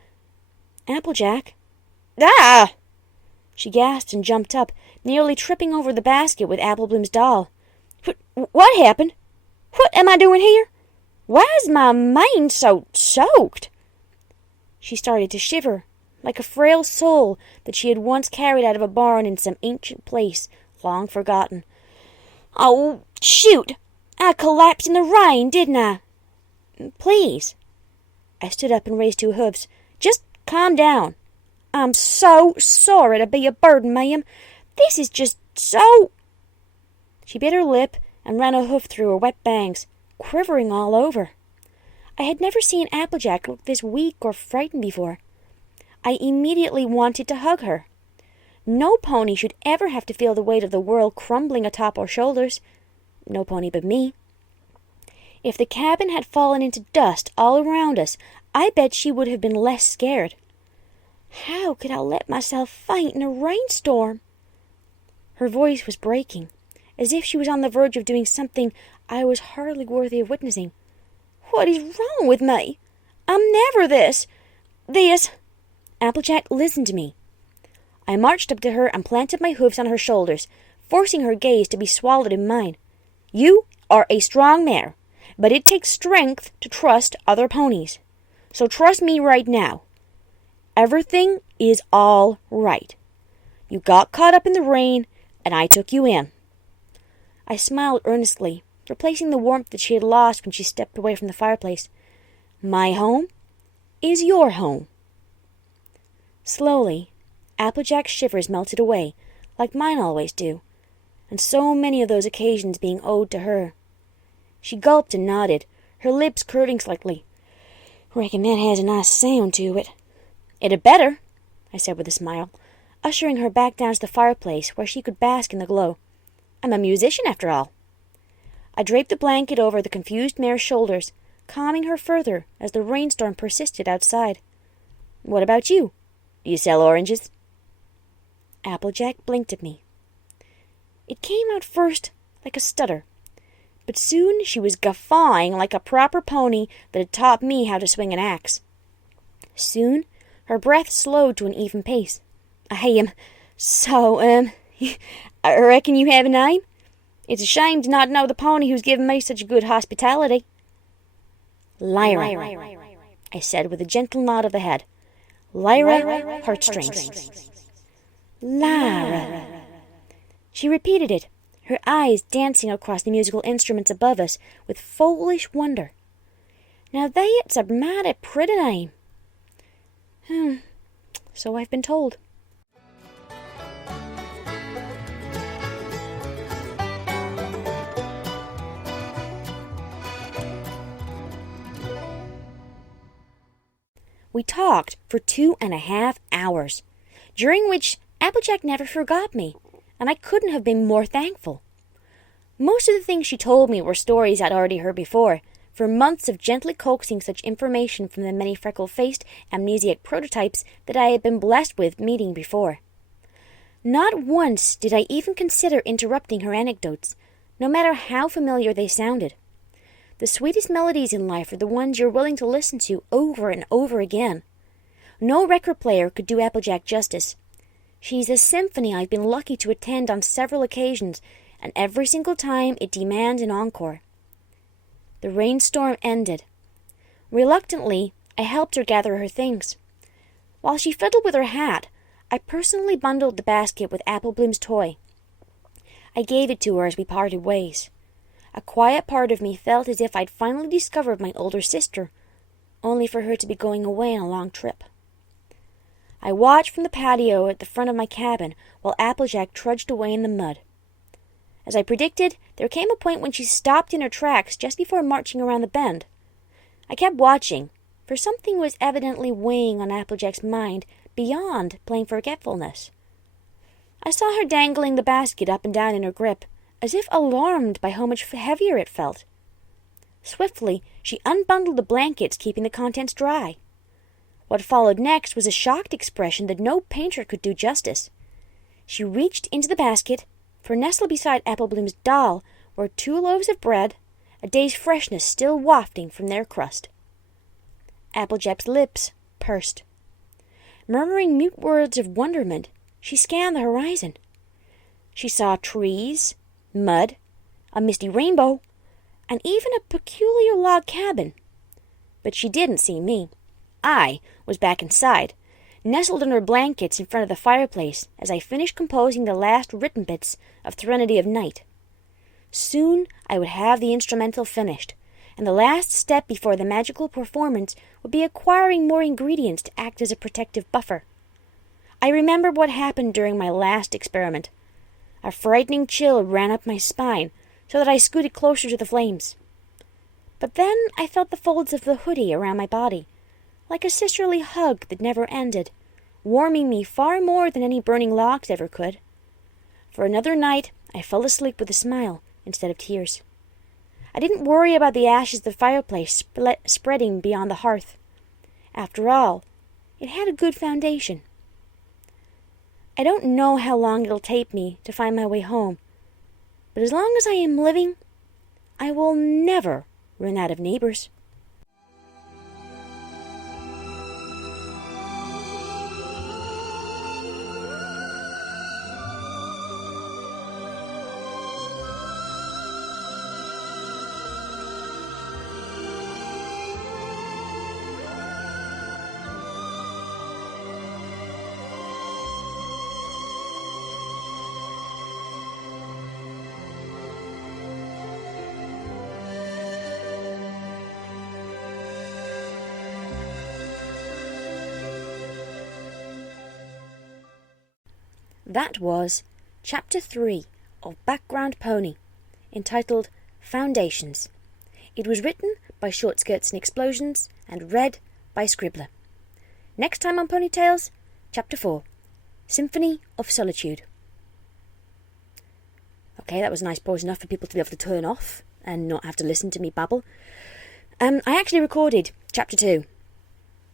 "Applejack." "Ah!" She gasped and jumped up, nearly tripping over the basket with Applebloom's doll. What happened? What am I doing here? Why is my mane so soaked?" She started to shiver, like a frail soul that she had once carried out of a barn in some ancient place, long forgotten. "Oh, shoot! I collapsed in the rain, didn't I?" "Please." I stood up and raised two hooves. "Just calm down." "I'm so sorry to be a burden, ma'am. This is just so—" She bit her lip and ran a hoof through her wet bangs, quivering all over. I had never seen Applejack look this weak or frightened before. I immediately wanted to hug her. No pony should ever have to feel the weight of the world crumbling atop our shoulders. No pony but me. If the cabin had fallen into dust all around us, I bet she would have been less scared. How could I let myself faint in a rainstorm? Her voice was breaking, as if she was on the verge of doing something I was hardly worthy of witnessing. "What is wrong with me? I'm never this. Applejack, listen to me." I marched up to her and planted my hoofs on her shoulders, forcing her gaze to be swallowed in mine. "You are a strong mare, but it takes strength to trust other ponies. So trust me right now. Everything is all right. You got caught up in the rain, and I took you in." I smiled earnestly, replacing the warmth that she had lost when she stepped away from the fireplace. "My home is your home." Slowly, Applejack's shivers melted away, like mine always do, and so many of those occasions being owed to her. She gulped and nodded, her lips curving slightly. "Reckon that has a nice sound to it." "It had better," I said with a smile, ushering her back down to the fireplace where she could bask in the glow. "I'm a musician, after all." I draped the blanket over the confused mare's shoulders, calming her further as the rainstorm persisted outside. "What about you? Do you sell oranges?" Applejack blinked at me. It came out first like a stutter, but soon she was guffawing like a proper pony that had taught me how to swing an axe. Soon her breath slowed to an even pace. I reckon you have a name? It's a shame to not know the pony who's given me such good hospitality. Lyra, I said with a gentle nod of the head. Lyra Heartstrings. Lyra. She repeated it, her eyes dancing across the musical instruments above us with foolish wonder. Now that's a mighty pretty name. So I've been told. We talked for 2.5 hours, during which Applejack never forgot me, and I couldn't have been more thankful. Most of the things she told me were stories I'd already heard before, for months of gently coaxing such information from the many freckle-faced, amnesiac prototypes that I had been blessed with meeting before. Not once did I even consider interrupting her anecdotes, no matter how familiar they sounded. The sweetest melodies in life are the ones you're willing to listen to over and over again. No record player could do Applejack justice. She's a symphony I've been lucky to attend on several occasions, and every single time it demands an encore. The rainstorm ended. Reluctantly, I helped her gather her things. While she fiddled with her hat, I personally bundled the basket with Apple Bloom's toy. I gave it to her as we parted ways. A quiet part of me felt as if I'd finally discovered my older sister, only for her to be going away on a long trip. I watched from the patio at the front of my cabin while Applejack trudged away in the mud. As I predicted, there came a point when she stopped in her tracks just before marching around the bend. I kept watching, for something was evidently weighing on Applejack's mind beyond plain forgetfulness. I saw her dangling the basket up and down in her grip, as if alarmed by how much heavier it felt. Swiftly, she unbundled the blankets, keeping the contents dry. What followed next was a shocked expression that no painter could do justice. She reached into the basket, for nestled beside Apple Bloom's doll were 2 loaves of bread, a day's freshness still wafting from their crust. Applejack's lips pursed. Murmuring mute words of wonderment, she scanned the horizon. She saw trees, mud, a misty rainbow, and even a peculiar log cabin. But she didn't see me. I was back inside, nestled in her blankets in front of the fireplace as I finished composing the last written bits of Threnody of Night. Soon I would have the instrumental finished, and the last step before the magical performance would be acquiring more ingredients to act as a protective buffer. I remembered what happened during my last experiment. A frightening chill ran up my spine, so that I scooted closer to the flames. But then I felt the folds of the hoodie around my body, like a sisterly hug that never ended, warming me far more than any burning logs ever could. For another night, I fell asleep with a smile instead of tears. I didn't worry about the ashes of the fireplace spreading beyond the hearth. After all, it had a good foundation. I don't know how long it'll take me to find my way home, but as long as I am living, I will never run out of neighbors. That was Chapter 3 of Background Pony, entitled Foundations. It was written by Short Skirts and Explosions and read by Scribbler. Next time on Pony Tales, Chapter 4, Symphony of Solitude. Okay, that was a nice pause enough for people to be able to turn off and not have to listen to me babble. I actually recorded Chapter 2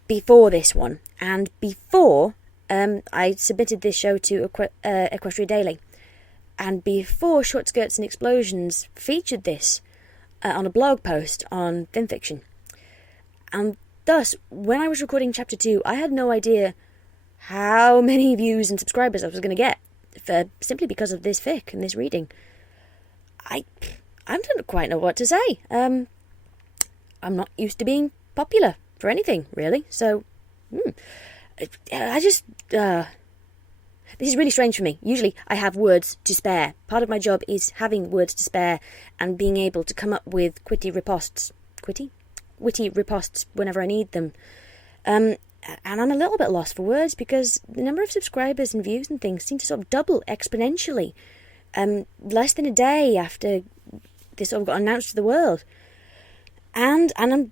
before this one, and before I submitted this show to Equestria Daily, and before Short Skirts and Explosions featured this on a blog post on FiMfiction. And thus, when I was recording Chapter 2, I had no idea how many views and subscribers I was going to get, simply because of this fic and this reading. I don't quite know what to say. I'm not used to being popular for anything, really. So, this is really strange for me. Usually I have words to spare. Part of my job is having words to spare and being able to come up with witty riposts whenever I need them. And I'm a little bit lost for words because the number of subscribers and views and things seem to sort of double exponentially. Less than a day after this sort of got announced to the world. And thank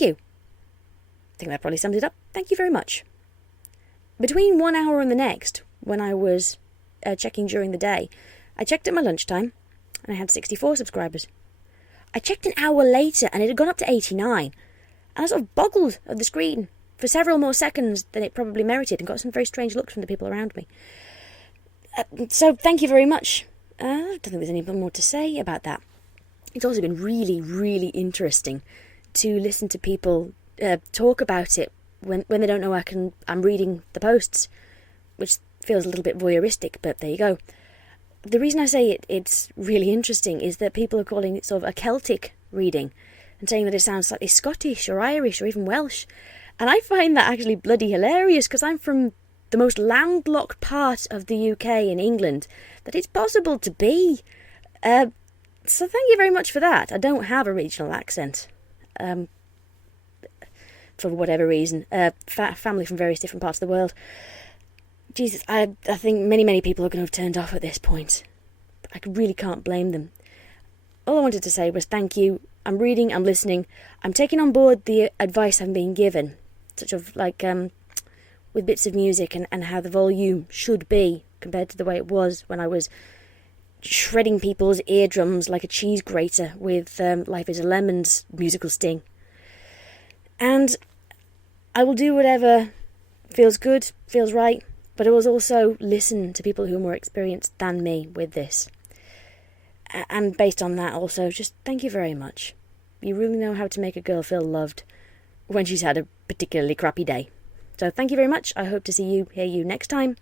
you. I think that probably sums it up. Thank you very much. Between 1 hour and the next, when I was checking during the day, I checked at my lunchtime, and I had 64 subscribers. I checked an hour later, and it had gone up to 89, and I sort of boggled at the screen for several more seconds than it probably merited, and got some very strange looks from the people around me. So thank you very much. I don't think there's anything more to say about that. It's also been really, really interesting to listen to people talk about it when they don't know I'm reading the posts, which feels a little bit voyeuristic, but there you go. The reason I say it's really interesting is that people are calling it sort of a Celtic reading and saying that it sounds slightly Scottish or Irish or even Welsh. And I find that actually bloody hilarious because I'm from the most landlocked part of the UK in England that it's possible to be. So thank you very much for that. I don't have a regional accent. For whatever reason. Family from various different parts of the world. Jesus, I think many people are going to have turned off at this point. I really can't blame them. All I wanted to say was thank you. I'm reading, I'm listening. I'm taking on board the advice I'm being given. Such of like, with bits of music and how the volume should be compared to the way it was when I was shredding people's eardrums like a cheese grater with Life is a Lemon's musical sting. And I will do whatever feels good, feels right, but I will also listen to people who are more experienced than me with this. And based on that also, just thank you very much. You really know how to make a girl feel loved when she's had a particularly crappy day. So thank you very much. I hope to hear you next time.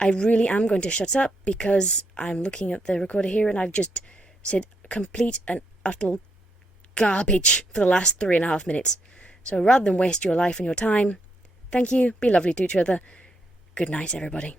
I really am going to shut up because I'm looking at the recorder here and I've just said complete and utter garbage for the last 3.5 minutes. So rather than waste your life and your time, thank you, be lovely to each other. Good night, everybody.